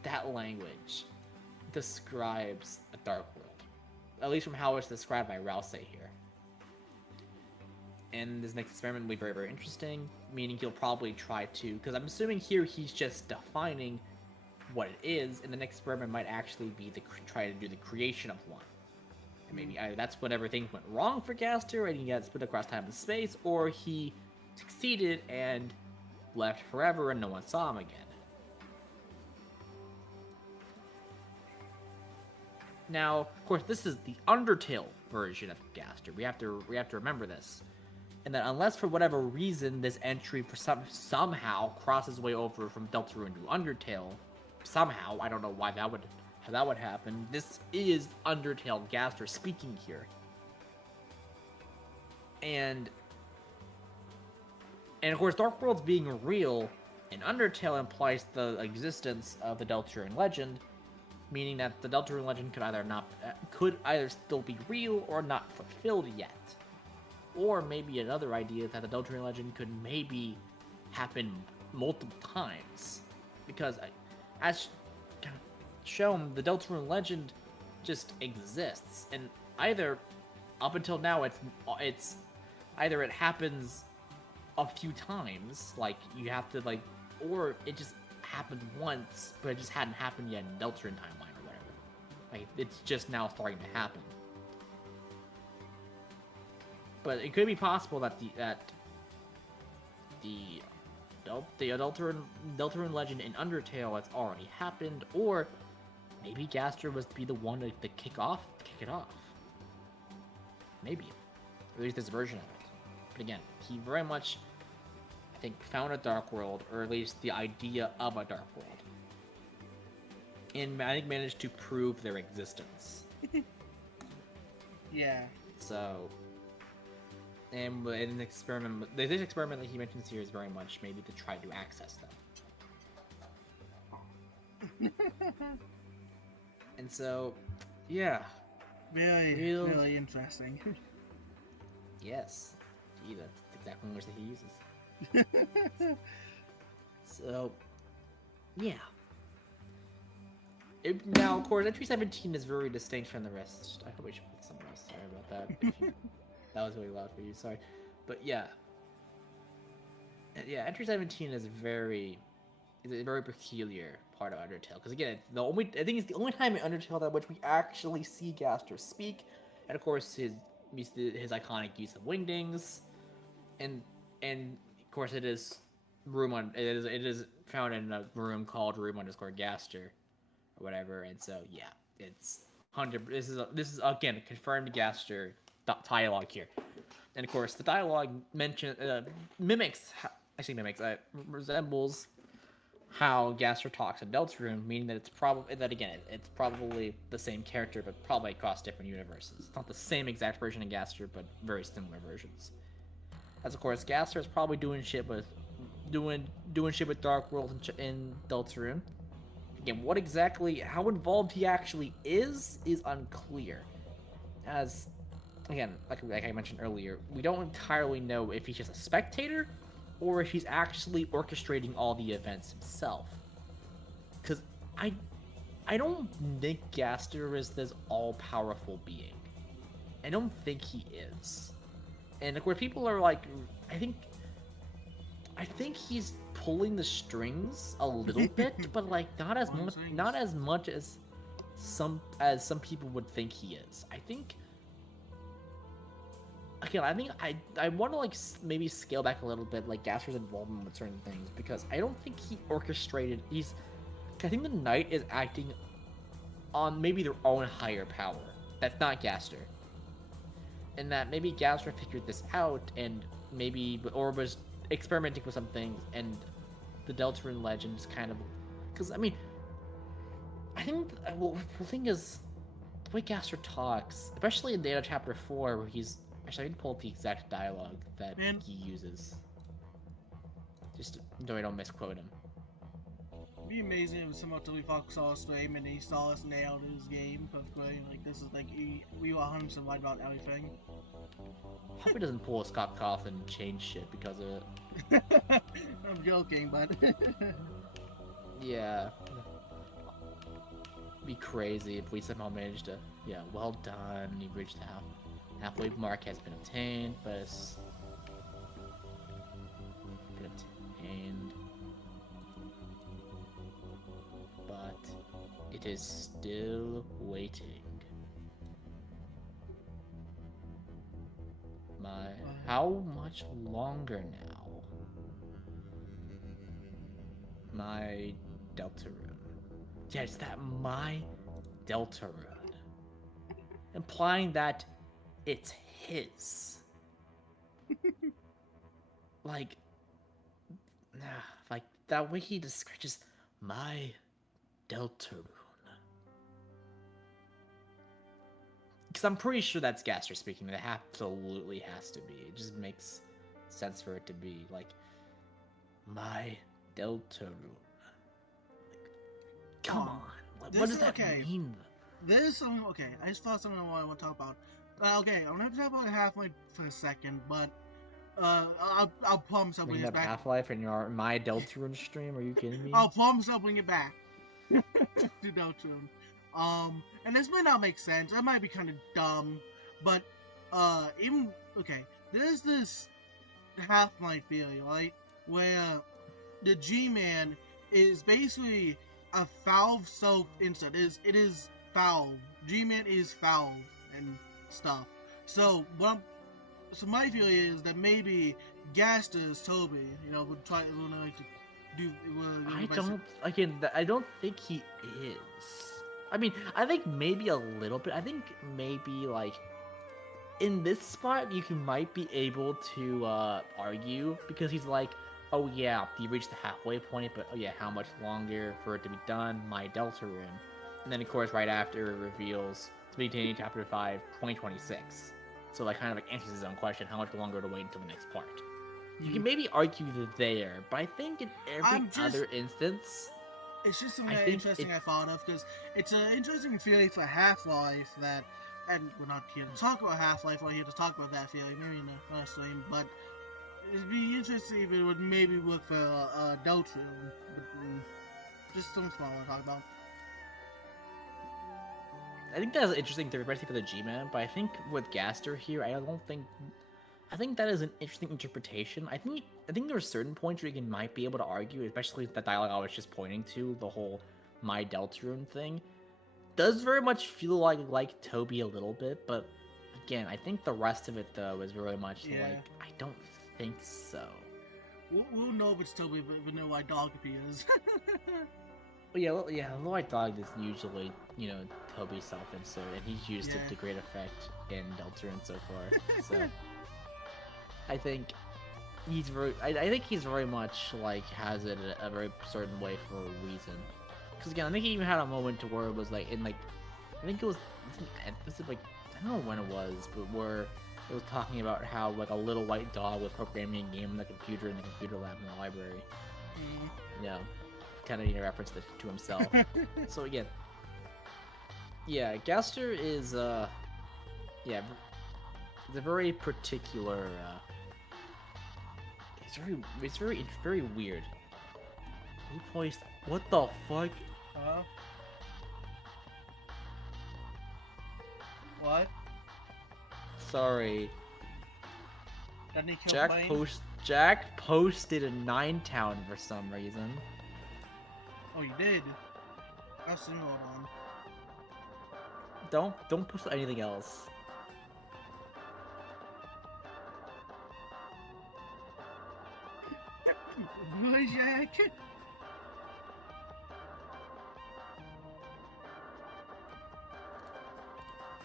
that language describes a dark world. At least from how it's described by Rouse here. And this next experiment will be very, very interesting, meaning he'll probably try to, because I'm assuming here he's just defining what it is, and the next experiment might actually be try to do the creation of one. And maybe either that's whenever things went wrong for Gaster and he got split across time and space, or he succeeded and left forever and no one saw him again. Now, of course, this is the Undertale version of Gaster. We have to remember this, and that unless for whatever reason this entry somehow crosses his way over from Deltarune to Undertale, somehow, I don't know why how that would happen. This is Undertale Gaster speaking here, and of course, Dark Worlds being real in Undertale implies the existence of the Deltarune legend, meaning that the Deltarune legend could either still be real or not fulfilled yet. Or maybe another idea that the Deltarune legend could maybe happen multiple times, because as kind of shown, the Deltarune legend just exists, and either up until now it's either it happens a few times, like you have to like, or it just happened once, but it just hadn't happened yet in Deltarune timeline or whatever. Like, it's just now starting to happen. But it could be possible that the Deltarune legend in Undertale has already happened, or maybe Gaster was to be the one to kick it off. Maybe. Or at least this version of it. But again, he very much, I think, found a dark world, or at least the idea of a dark world. And I think managed to prove their existence. Yeah. So, and in the experiment, this experiment that he mentions here is very much maybe to try to access them. And so, yeah. Really interesting. Yes. Gee, that's exactly what he uses. So, yeah. Now, of course, Entry 17 is very distinct from the rest. I hope I should put somewhere else. Sorry about that. That was really loud for you. Sorry. But yeah. Yeah, Entry 17 is a very peculiar part of Undertale. Because again, I think it's the only time in Undertale that which we actually see Gaster speak. And of course, his iconic use of wingdings. And of course, it is found in a room called room_Gaster or whatever. And so yeah, it's 100. This is again a confirmed Gaster dialogue here. And of course, the dialogue resembles how Gaster talks in Deltarune, meaning that it's probably the same character, but probably across different universes. It's not the same exact version of Gaster, but very similar versions. As of course, Gaster is probably doing shit with Dark World in Deltarune. Again, how involved he actually is unclear. As again, like I mentioned earlier, we don't entirely know if he's just a spectator or if he's actually orchestrating all the events himself. Because I don't think Gaster is this all-powerful being. I don't think he is. And of course, people are like, I think he's pulling the strings a little bit, but like not as much as some people would think he is. I think I want to like maybe scale back a little bit like Gaster's involvement with certain things, because I don't think he orchestrated. I think the Knight is acting on maybe their own higher power. That's not Gaster. And that maybe Gaster figured this out and maybe or was experimenting with some things, and the Deltarune legend is kind of, because I mean, I think the thing is the way Gaster talks, especially in Data Chapter 4, where he's actually, I can pull up the exact dialogue that he uses. Just so I don't misquote him. It'd be amazing if somehow Toby Fox saw us stream and he saw us nail his game perfectly. Like, this is like, we were 100% right about everything. I hope he doesn't pull a Scott Cawthon and change shit because of it. I'm joking, but... yeah. It'd be crazy if we somehow managed to... Yeah, well done. You've reached the halfway mark has been obtained, but it's... been obtained. But it is still waiting. How much longer now? My Deltarune. Yeah, it's that my Deltarune. Implying that it's his. like that way he describes my Deltarune. Because I'm pretty sure that's Gaster speaking. It absolutely has to be. It just makes sense for it to be like my Deltarune. Like, come on. Like, what does that mean? There's something. Okay, I just thought something I want to talk about. Okay, I'm gonna have to talk about Half-Life for a second, but I'll promise I'll bring it back. Half-Life in your my Deltarune stream? Are you kidding me? I'll promise I'll bring it back to Deltarune. And this might not make sense. That might be kind of dumb, but there's this Half-Life theory, right, where the G-Man is basically a Valve self-insert. It is Valve. G-Man is Valve and stuff. So my theory is that maybe Gaster is Toby. Would like to do. I don't think he is. I mean, I think maybe a little bit. I think maybe, like, in this spot, you might be able to argue, because he's like, oh yeah, you reached the halfway point, but oh yeah, how much longer for it to be done? My Deltarune. And then, of course, right after it reveals to be Titanium Chapter 5, 2026. So, like, kind of like answers his own question, how much longer to wait until the next part. You can maybe argue there, but I think in every other instance... It's just something interesting I thought of, because it's an interesting theory for Half-Life that, and we're not here to talk about Half-Life, we're here to talk about that theory, maybe in the first stream, but it'd be interesting if it would maybe work for Deltarune. Just something small to talk about. I think that's an interesting theory, especially for the G-Man, but I think with Gaster here, I think that is an interesting interpretation. I think there are certain points where you might be able to argue, especially the dialogue I was just pointing to, the whole my Deltarune thing. Does very much feel like Toby a little bit, but again, I think the rest of it, though, is very much like, I don't think so. We'll know if it's Toby, but we know why dog appears. Yeah, the white dog is usually, Toby's self-insert, and he's used it to great effect in Deltarune so far, so... I think he's very much like has it a very certain way for a reason. Because again, I think he even had a moment to where it was like I think it was like, I don't know when it was, but where it was talking about how like a little white dog was programming a game on the computer in the computer lab in the library. Kind of reference to himself. So again, Gaster is it's a very particular. It's very weird. Who placed? What the fuck? What? sorry. Didn't he kill Blaine? Jack posted a 9-town for some reason. Oh, you did? I'll soon hold on. Don't post anything else. Boy, Jack.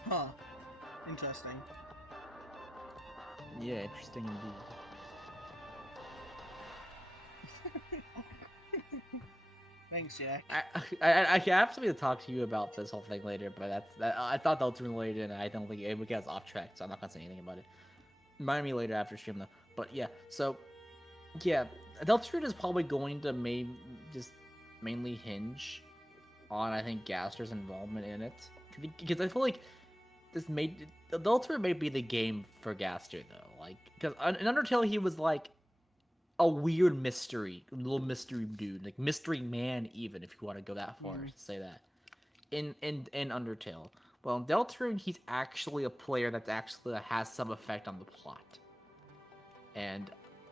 Huh. Interesting. Yeah, interesting indeed. Thanks, Jack. I can absolutely talk to you about this whole thing later, but I thought that was related, and I don't think it would get us off track, so I'm not gonna say anything about it. Remind me later after stream though. But yeah, so yeah, Deltarune is probably going to just mainly hinge on, I think, Gaster's involvement in it, because I feel like Deltarune may be the game for Gaster though, like because in Undertale he was like a weird little mystery dude, like mystery man, even if you want to go that far to say that. In Undertale, well, in Deltarune, he's actually a player that has some effect on the plot, and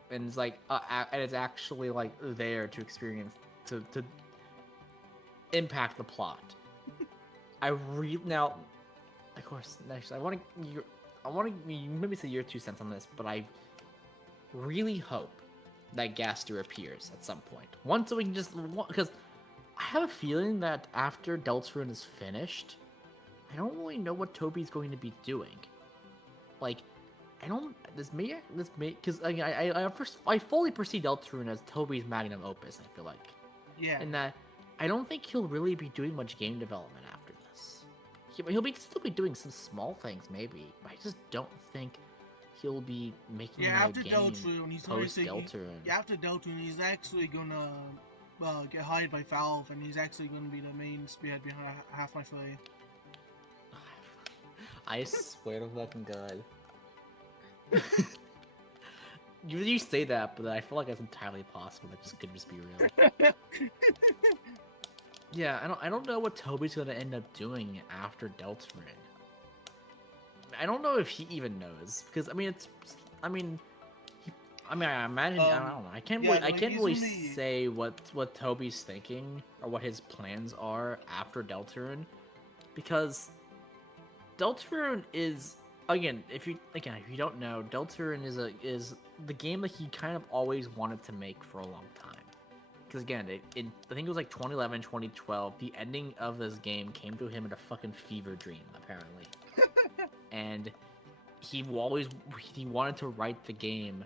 it's like and it's actually like there to experience to impact the plot. Now, of course, next I want to you maybe say your 2 cents on this, but I really hope that Gaster appears at some point. Once so we can because I have a feeling that after Deltarune is finished, I don't really know what Toby's going to be doing. Like, I don't. This may because I fully perceive Deltarune as Toby's magnum opus. I feel like, Yeah. and that I don't think he'll really be doing much game development after this. He'll still be doing some small things maybe, but I just don't think he'll be making a game Deltarune, he's post Deltarune. After Deltarune, he's actually gonna get hired by Valve, and he's actually gonna be the main spearhead behind Half My Free. I swear to fucking God. You say that, but I feel like it's entirely possible that this could just be real. Yeah, I don't know what Toby's gonna end up doing after Deltarune. I don't know if he even knows, because I imagine I don't know. I can't really say what Toby's thinking or what his plans are after Deltarune, because Deltarune is if you don't know, Deltarune is the game that he kind of always wanted to make for a long time. Because again, I think it was like 2011, 2012, the ending of this game came to him in a fucking fever dream, apparently. And he wanted to write the game,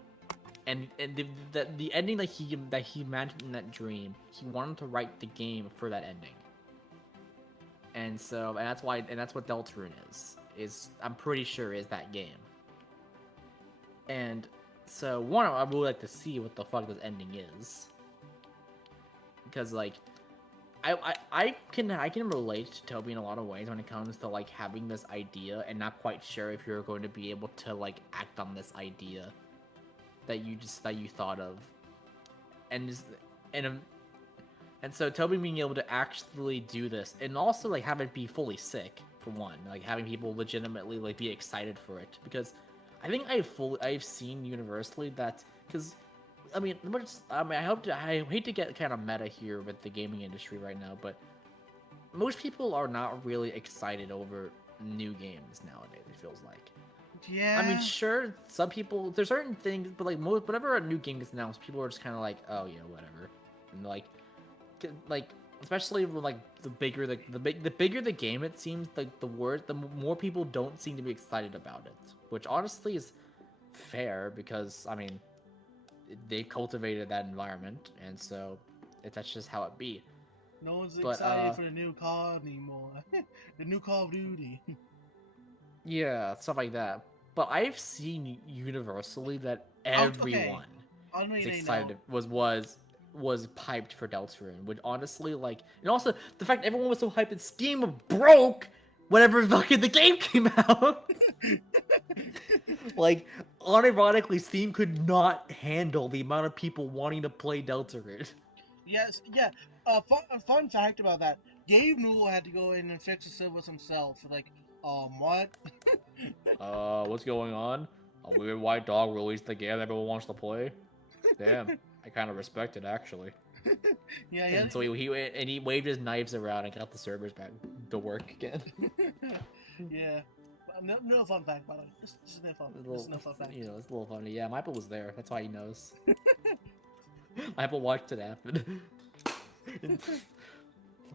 and the ending that he imagined in that dream, he wanted to write the game for that ending. And that's what Deltarune is I'm pretty sure is that game. And so I would like to see what the fuck this ending is, because like I can relate to Toby in a lot of ways when it comes to like having this idea and not quite sure if you're going to be able to like act on this idea that you thought of, and so Toby being able to actually do this and also like have it be fully sick, for one, like having people legitimately like be excited for it, because I think I've seen universally that, because I hate to get kind of meta here with the gaming industry right now, but most people are not really excited over new games nowadays, it feels like. Yeah. I mean, sure, some people, there's certain things, but like whenever a new game gets announced, people are just kind of like, oh yeah, whatever, and like especially when like the bigger the game, it seems like the more people don't seem to be excited about it, which honestly is fair, because I mean, they cultivated that environment, and so that's just how it be. No one's excited for the new COD anymore. The new Call of Duty. Yeah, stuff like that. But I've seen universally that everyone is excited was piped for Deltarune, which honestly, like, and also the fact everyone was so hyped that Steam broke whenever fucking the game came out. Like, unironically, Steam could not handle the amount of people wanting to play Deltarune. Yes, yeah. Fun fact about that: Gabe Newell had to go in and fix the servers himself. Like, What? What's going on? A weird white dog released the game everyone wants to play? Damn, I kind of respect it, actually. Yeah, And so he waved his knives around and got the servers back to work again. Yeah. No fun fact, by the way. Just no fun. Just no fun fact. You know, it's a little funny. Yeah, Michael was there. That's why he knows. Michael watched it happen.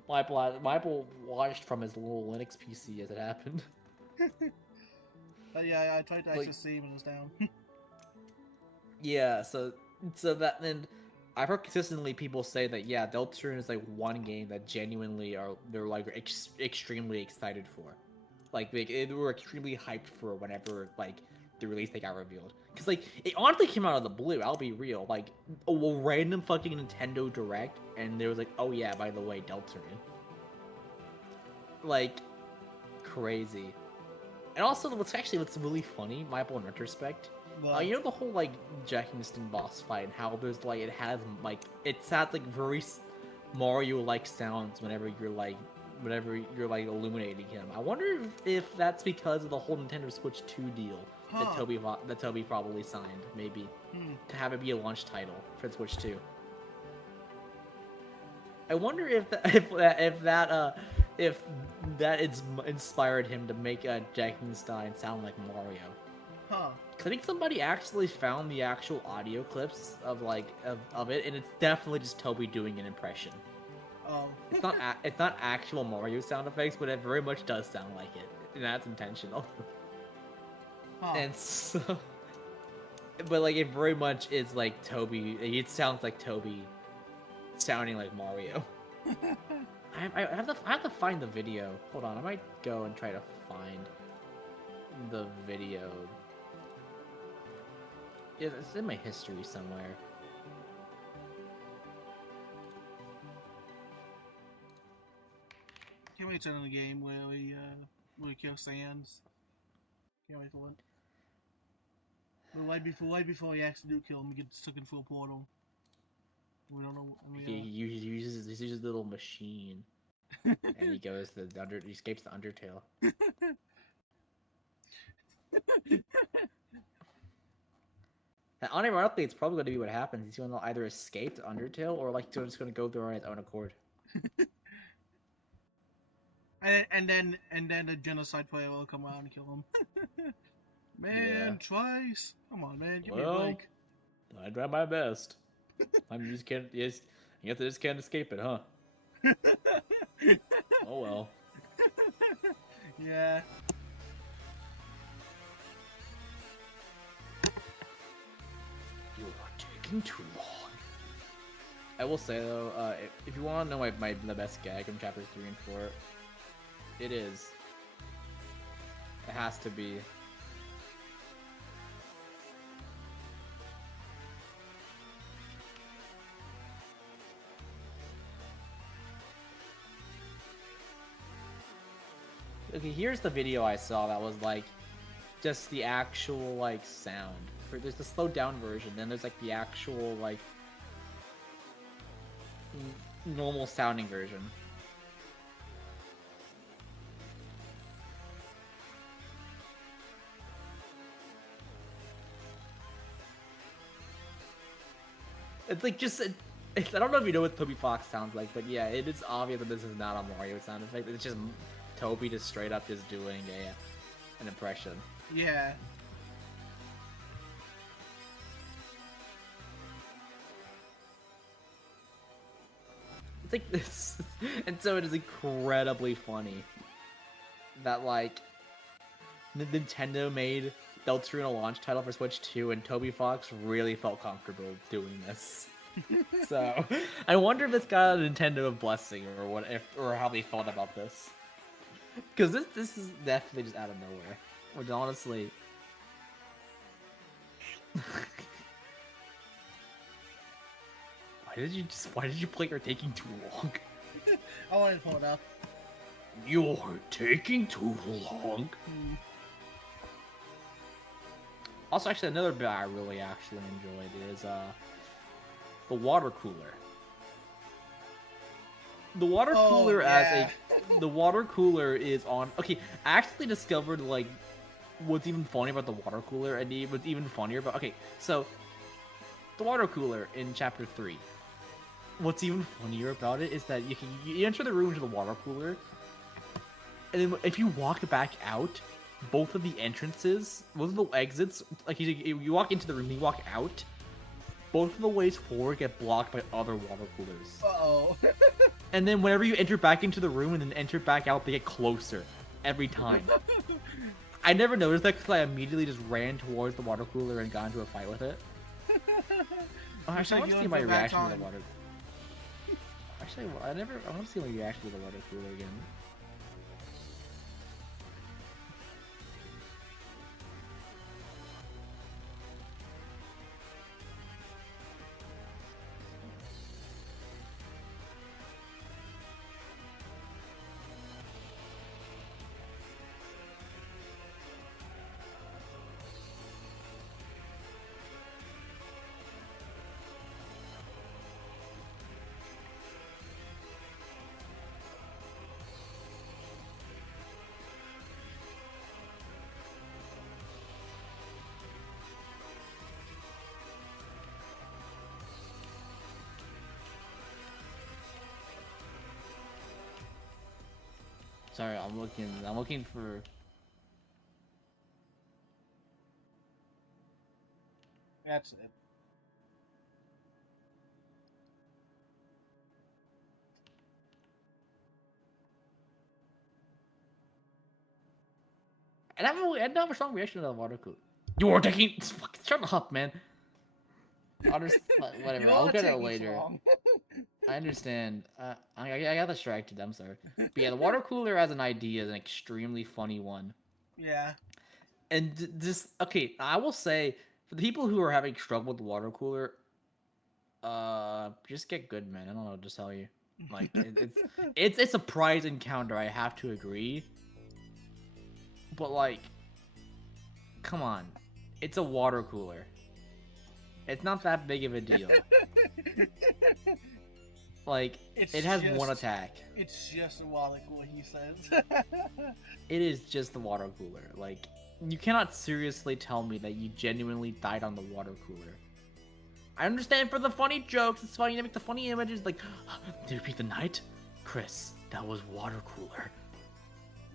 Michael watched from his little Linux PC as it happened. But yeah, I tried to access Steam and it was down. Yeah, so that, and I've heard consistently people say that yeah, Deltarune is like one game that genuinely they're like extremely excited for, like they were extremely hyped for whenever like the release they got revealed, because like it honestly came out of the blue. I'll be real, like a random fucking Nintendo Direct, and there was like, oh yeah, by the way, Deltarune, like crazy. And also, what's really funny, Michael, in retrospect, you know the whole like Jack Winston boss fight and how there's like it sounds like very Mario-like sounds whenever you're like illuminating him. I wonder if that's because of the whole Nintendo Switch 2 deal that Toby probably signed, maybe to have it be a launch title for the Switch 2. I wonder if that inspired him to make Jack Winston sound like Mario. I think somebody actually found the actual audio clips of it, and it's definitely just Toby doing an impression. Oh. It's not actual Mario sound effects, but it very much does sound like it, and that's intentional. And so, but like it very much is like Toby. It sounds like Toby sounding like Mario. I have to find the video. Hold on, I might go and try to find the video. It's in my history somewhere. Can't wait to turn on the game where we kill Sans. Can't wait for it. But right before we actually do kill him, he gets stuck into a portal. We don't know. He uses this little machine, and he goes to he escapes the Undertale. And unironically, it's probably going to be what happens. He's going to either escape to Undertale or like just going to go there on his own accord. and then the genocide player will come around and kill him. Man, twice. Come on, man, give me a break. I tried my best. You just can't escape it, huh? Oh well. Yeah. You are taking too long. I will say though, if you want to know the best gag from chapters 3 and 4, it has to be okay, here's the video I saw that was like just the actual like sound. There's the slowed down version, then there's like the actual like normal sounding version. It's like just I don't know if you know what Toby Fox sounds like, but yeah, it is obvious that this is not a Mario sound effect. It's just Toby just straight up just doing an impression. Yeah. It's like this, and so it is incredibly funny that like Nintendo made Deltarune a launch title for Switch 2, and Toby Fox really felt comfortable doing this. So I wonder if it's got a Nintendo blessing or how they felt about this. Because this is definitely just out of nowhere. Which honestly... Why did you play You're Taking Too Long? I wanted to pull it up. You're taking too long. Also, actually, another bit I really actually enjoyed is the water cooler. The water cooler as The water cooler is on. Okay, I actually discovered like what's even funny about the water cooler, and what's even funnier about. Okay, so the water cooler in chapter 3. What's even funnier about it is that you enter the room to the water cooler, and then if you walk back out, both of the entrances, both of the exits, like you walk into the room, you walk out, both of the ways forward get blocked by other water coolers. Uh-oh. And then whenever you enter back into the room and then enter back out, they get closer every time. I never noticed that because I immediately just ran towards the water cooler and got into a fight with it. Oh, actually, I want to see my reaction to the water. Actually, I want to see my reaction to the water cooler again. Sorry, I'm looking for. That's it. And I don't have a strong reaction to the water cooler. You are taking. Shut up, man. Whatever. I'll look at it later. I understand. I got distracted. I'm sorry. But yeah, the water cooler as an idea is an extremely funny one. Yeah. And just okay, I will say for the people who are having trouble with the water cooler, just get good, man. I don't know what to tell you. Like it's a surprise encounter. I have to agree. But like, come on, it's a water cooler. It's not that big of a deal. Like, it has one attack. It's just a water cooler, he says. It is just the water cooler. Like, you cannot seriously tell me that you genuinely died on the water cooler. I understand for the funny jokes, it's funny to make the funny images, like, did it beat the night? Chris, that was water cooler.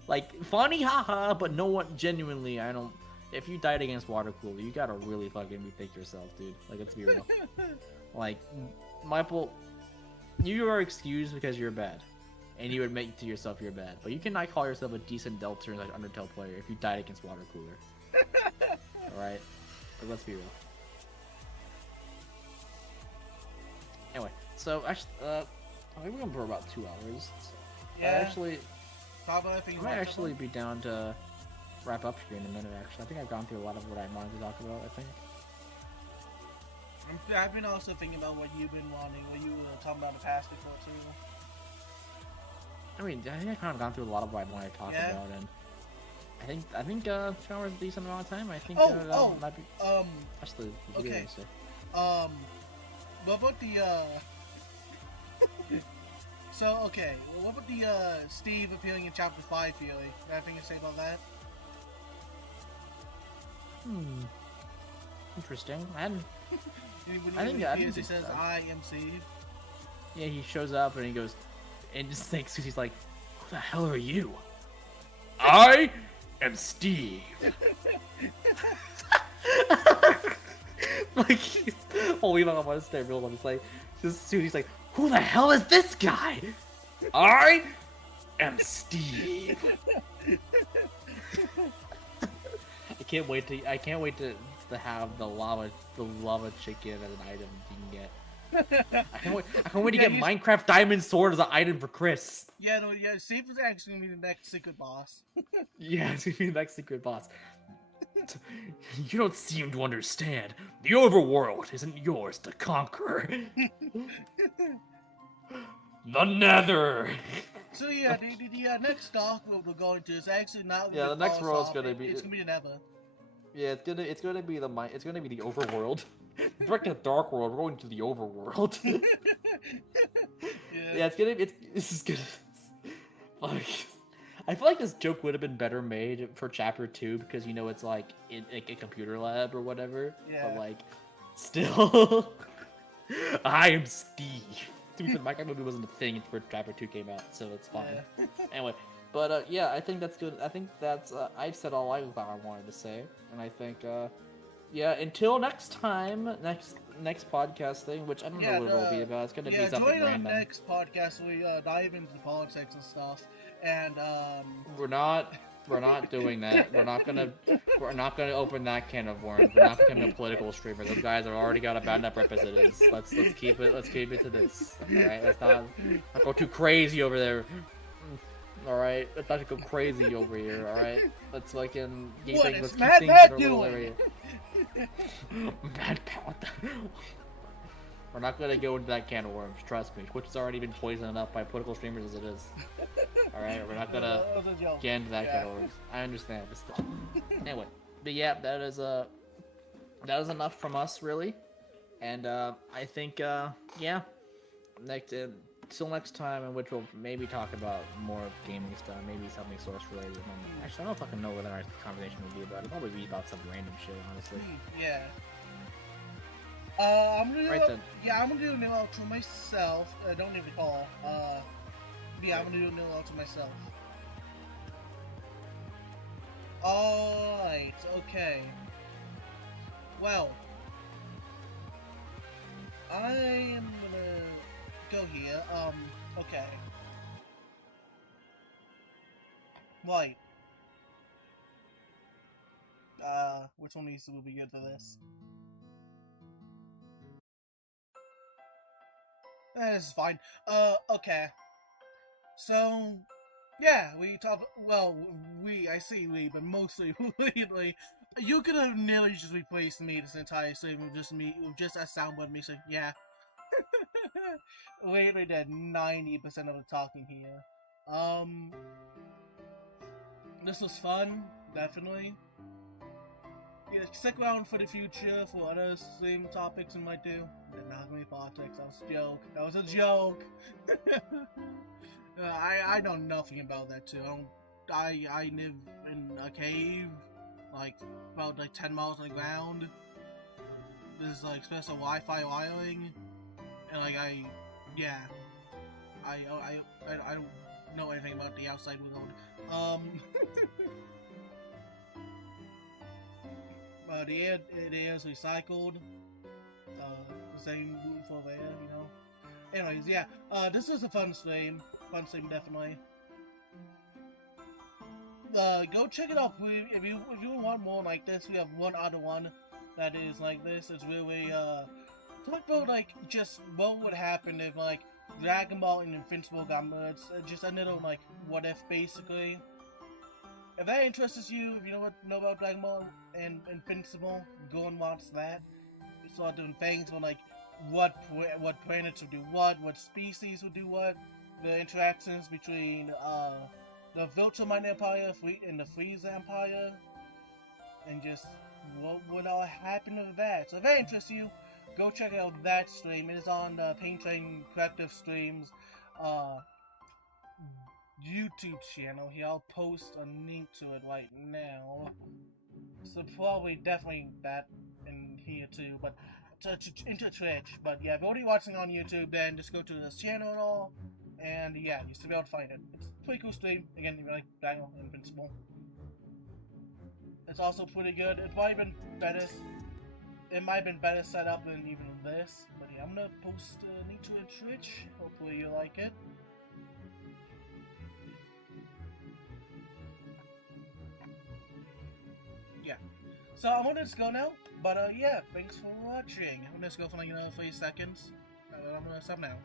Like, funny, haha, but no one, genuinely, I don't, if you died against water cooler, you gotta really fucking rethink yourself, dude. Like, let's be real. Like, Michael, you are excused because you're bad. And you admit to yourself you're bad. But you cannot call yourself a decent Deltarune like Undertale player if you died against water cooler. Alright? But let's be real. Anyway, so actually, I think we're going for about 2 hours. Yeah. I might actually be down to wrap up here in a minute, actually. I think I've gone through a lot of what I wanted to talk about, I think. I've been also thinking about what you've been wanting, what you were talking about in the past before, too. I mean, I think I've kind of gone through a lot of what I wanted to talk about, and I think 2 hours is a decent amount of time. I think that might be. Actually, okay. What about the So okay, well, what about the Steve appearing in Chapter 5 feeling? Anything to say about that? Interesting. He says, "I am Steve." Yeah, he shows up and he goes, and just thinks he's like, "Who the hell are you?" I am Steve. Like, holy man, I want to stay real. I'm just like, just soon he's like, "Who the hell is this guy?" I am Steve. I can't wait to have the lava chicken as an item you can get. I can't wait to get Minecraft Diamond Sword as an item for Chris. Yeah, no, yeah, Steve is actually gonna be the next secret boss. Yeah, it's gonna be the next secret boss. You don't seem to understand. The overworld isn't yours to conquer. The Nether. So yeah, the next dark world we're going to is actually not. Yeah, the next world's gonna be. It's gonna be the Nether. Yeah, it's gonna be the overworld. It's like a dark world. We're going to the overworld. Yeah. Yeah, this is gonna. Like, I feel like this joke would have been better made for chapter 2 because it's like in like a computer lab or whatever. Yeah. But like, still, I am Steve. To be fair, the Minecraft movie wasn't a thing until chapter 2 came out, so it's fine. Yeah. Anyway, but yeah, I think that's good. I think that's I've said all I thought I wanted to say, and I think yeah. Until next time, next podcast thing, which I don't know what it'll be about. It's gonna be something join random. our next podcast. We dive into politics and stuff, and We're not doing that. We're not gonna open that can of worms. We're not becoming a political streamer. Those guys have already got a bad enough rep as it is. Let's keep it to this. All right, let's not go too crazy over there. All right, let's not go crazy over here. All right, let's fucking keep things in our little area. Mad Pat, what the? We're not gonna go into that can of worms. Trust me, which has already been poisoned enough by political streamers as it is. All right, we're not gonna get into that can of worms. I understand, but still. Anyway, but yeah, that is enough from us, really. And I think yeah, till next time, in which we'll maybe talk about more gaming stuff, maybe something source related. Actually, I don't fucking know what our conversation would be about. It'll probably be about some random shit, honestly. Yeah. I'm gonna do I'm gonna do a new outro myself. Don't even call. Yeah, I'm gonna do a new outro myself. Alright, okay. Well, I am gonna go here. Okay. Right. Which one needs to be good for this? This is fine. Okay. So, yeah, we talk. Well, but mostly lately. You could have nearly just replaced me this entire stream with just a soundboard me saying, yeah. Lately did 90% of the talking here. This was fun, definitely. Yeah, stick around for the future for other stream topics we might do. They're not gonna be politics, that was a joke. That was a joke! I know nothing about that too. I live in a cave, about 10 miles on the ground. There's special Wi-Fi wiring, and I don't know anything about the outside world. But yeah, it is recycled. Same for there, you know. Anyways, yeah. This is a fun stream. Fun stream, definitely. Go check it out if you want more like this. We have one other one that is like this. It's really talk about just what would happen if Dragon Ball and Invincible got merged. Just a little what if basically. If that interests you, if you know about Dragon Ball and Invincible, go and watch that. We start doing things on what planets would do what species would do what, the interactions between the Viltrumite Empire and the Frieza Empire, and just what would all happen with that. So if that interests you, go check out that stream. It is on the Pain Train Collective Streams YouTube channel here. I'll post a link to it right now. So probably definitely that in here too, but into Twitch. But yeah, if you're already watching on YouTube, then just go to this channel and all, and yeah, you should be able to find it. It's a pretty cool stream. Again, if you like Dragon Ball Invincible, it's also pretty good. It's probably been better. It might have been better set up than even this. But yeah, I'm gonna post a link to it on Twitch. Hopefully you like it. Yeah. So I'm gonna just go now, but yeah, thanks for watching. I'm gonna just go for another 3 seconds, and then I'm gonna stop now.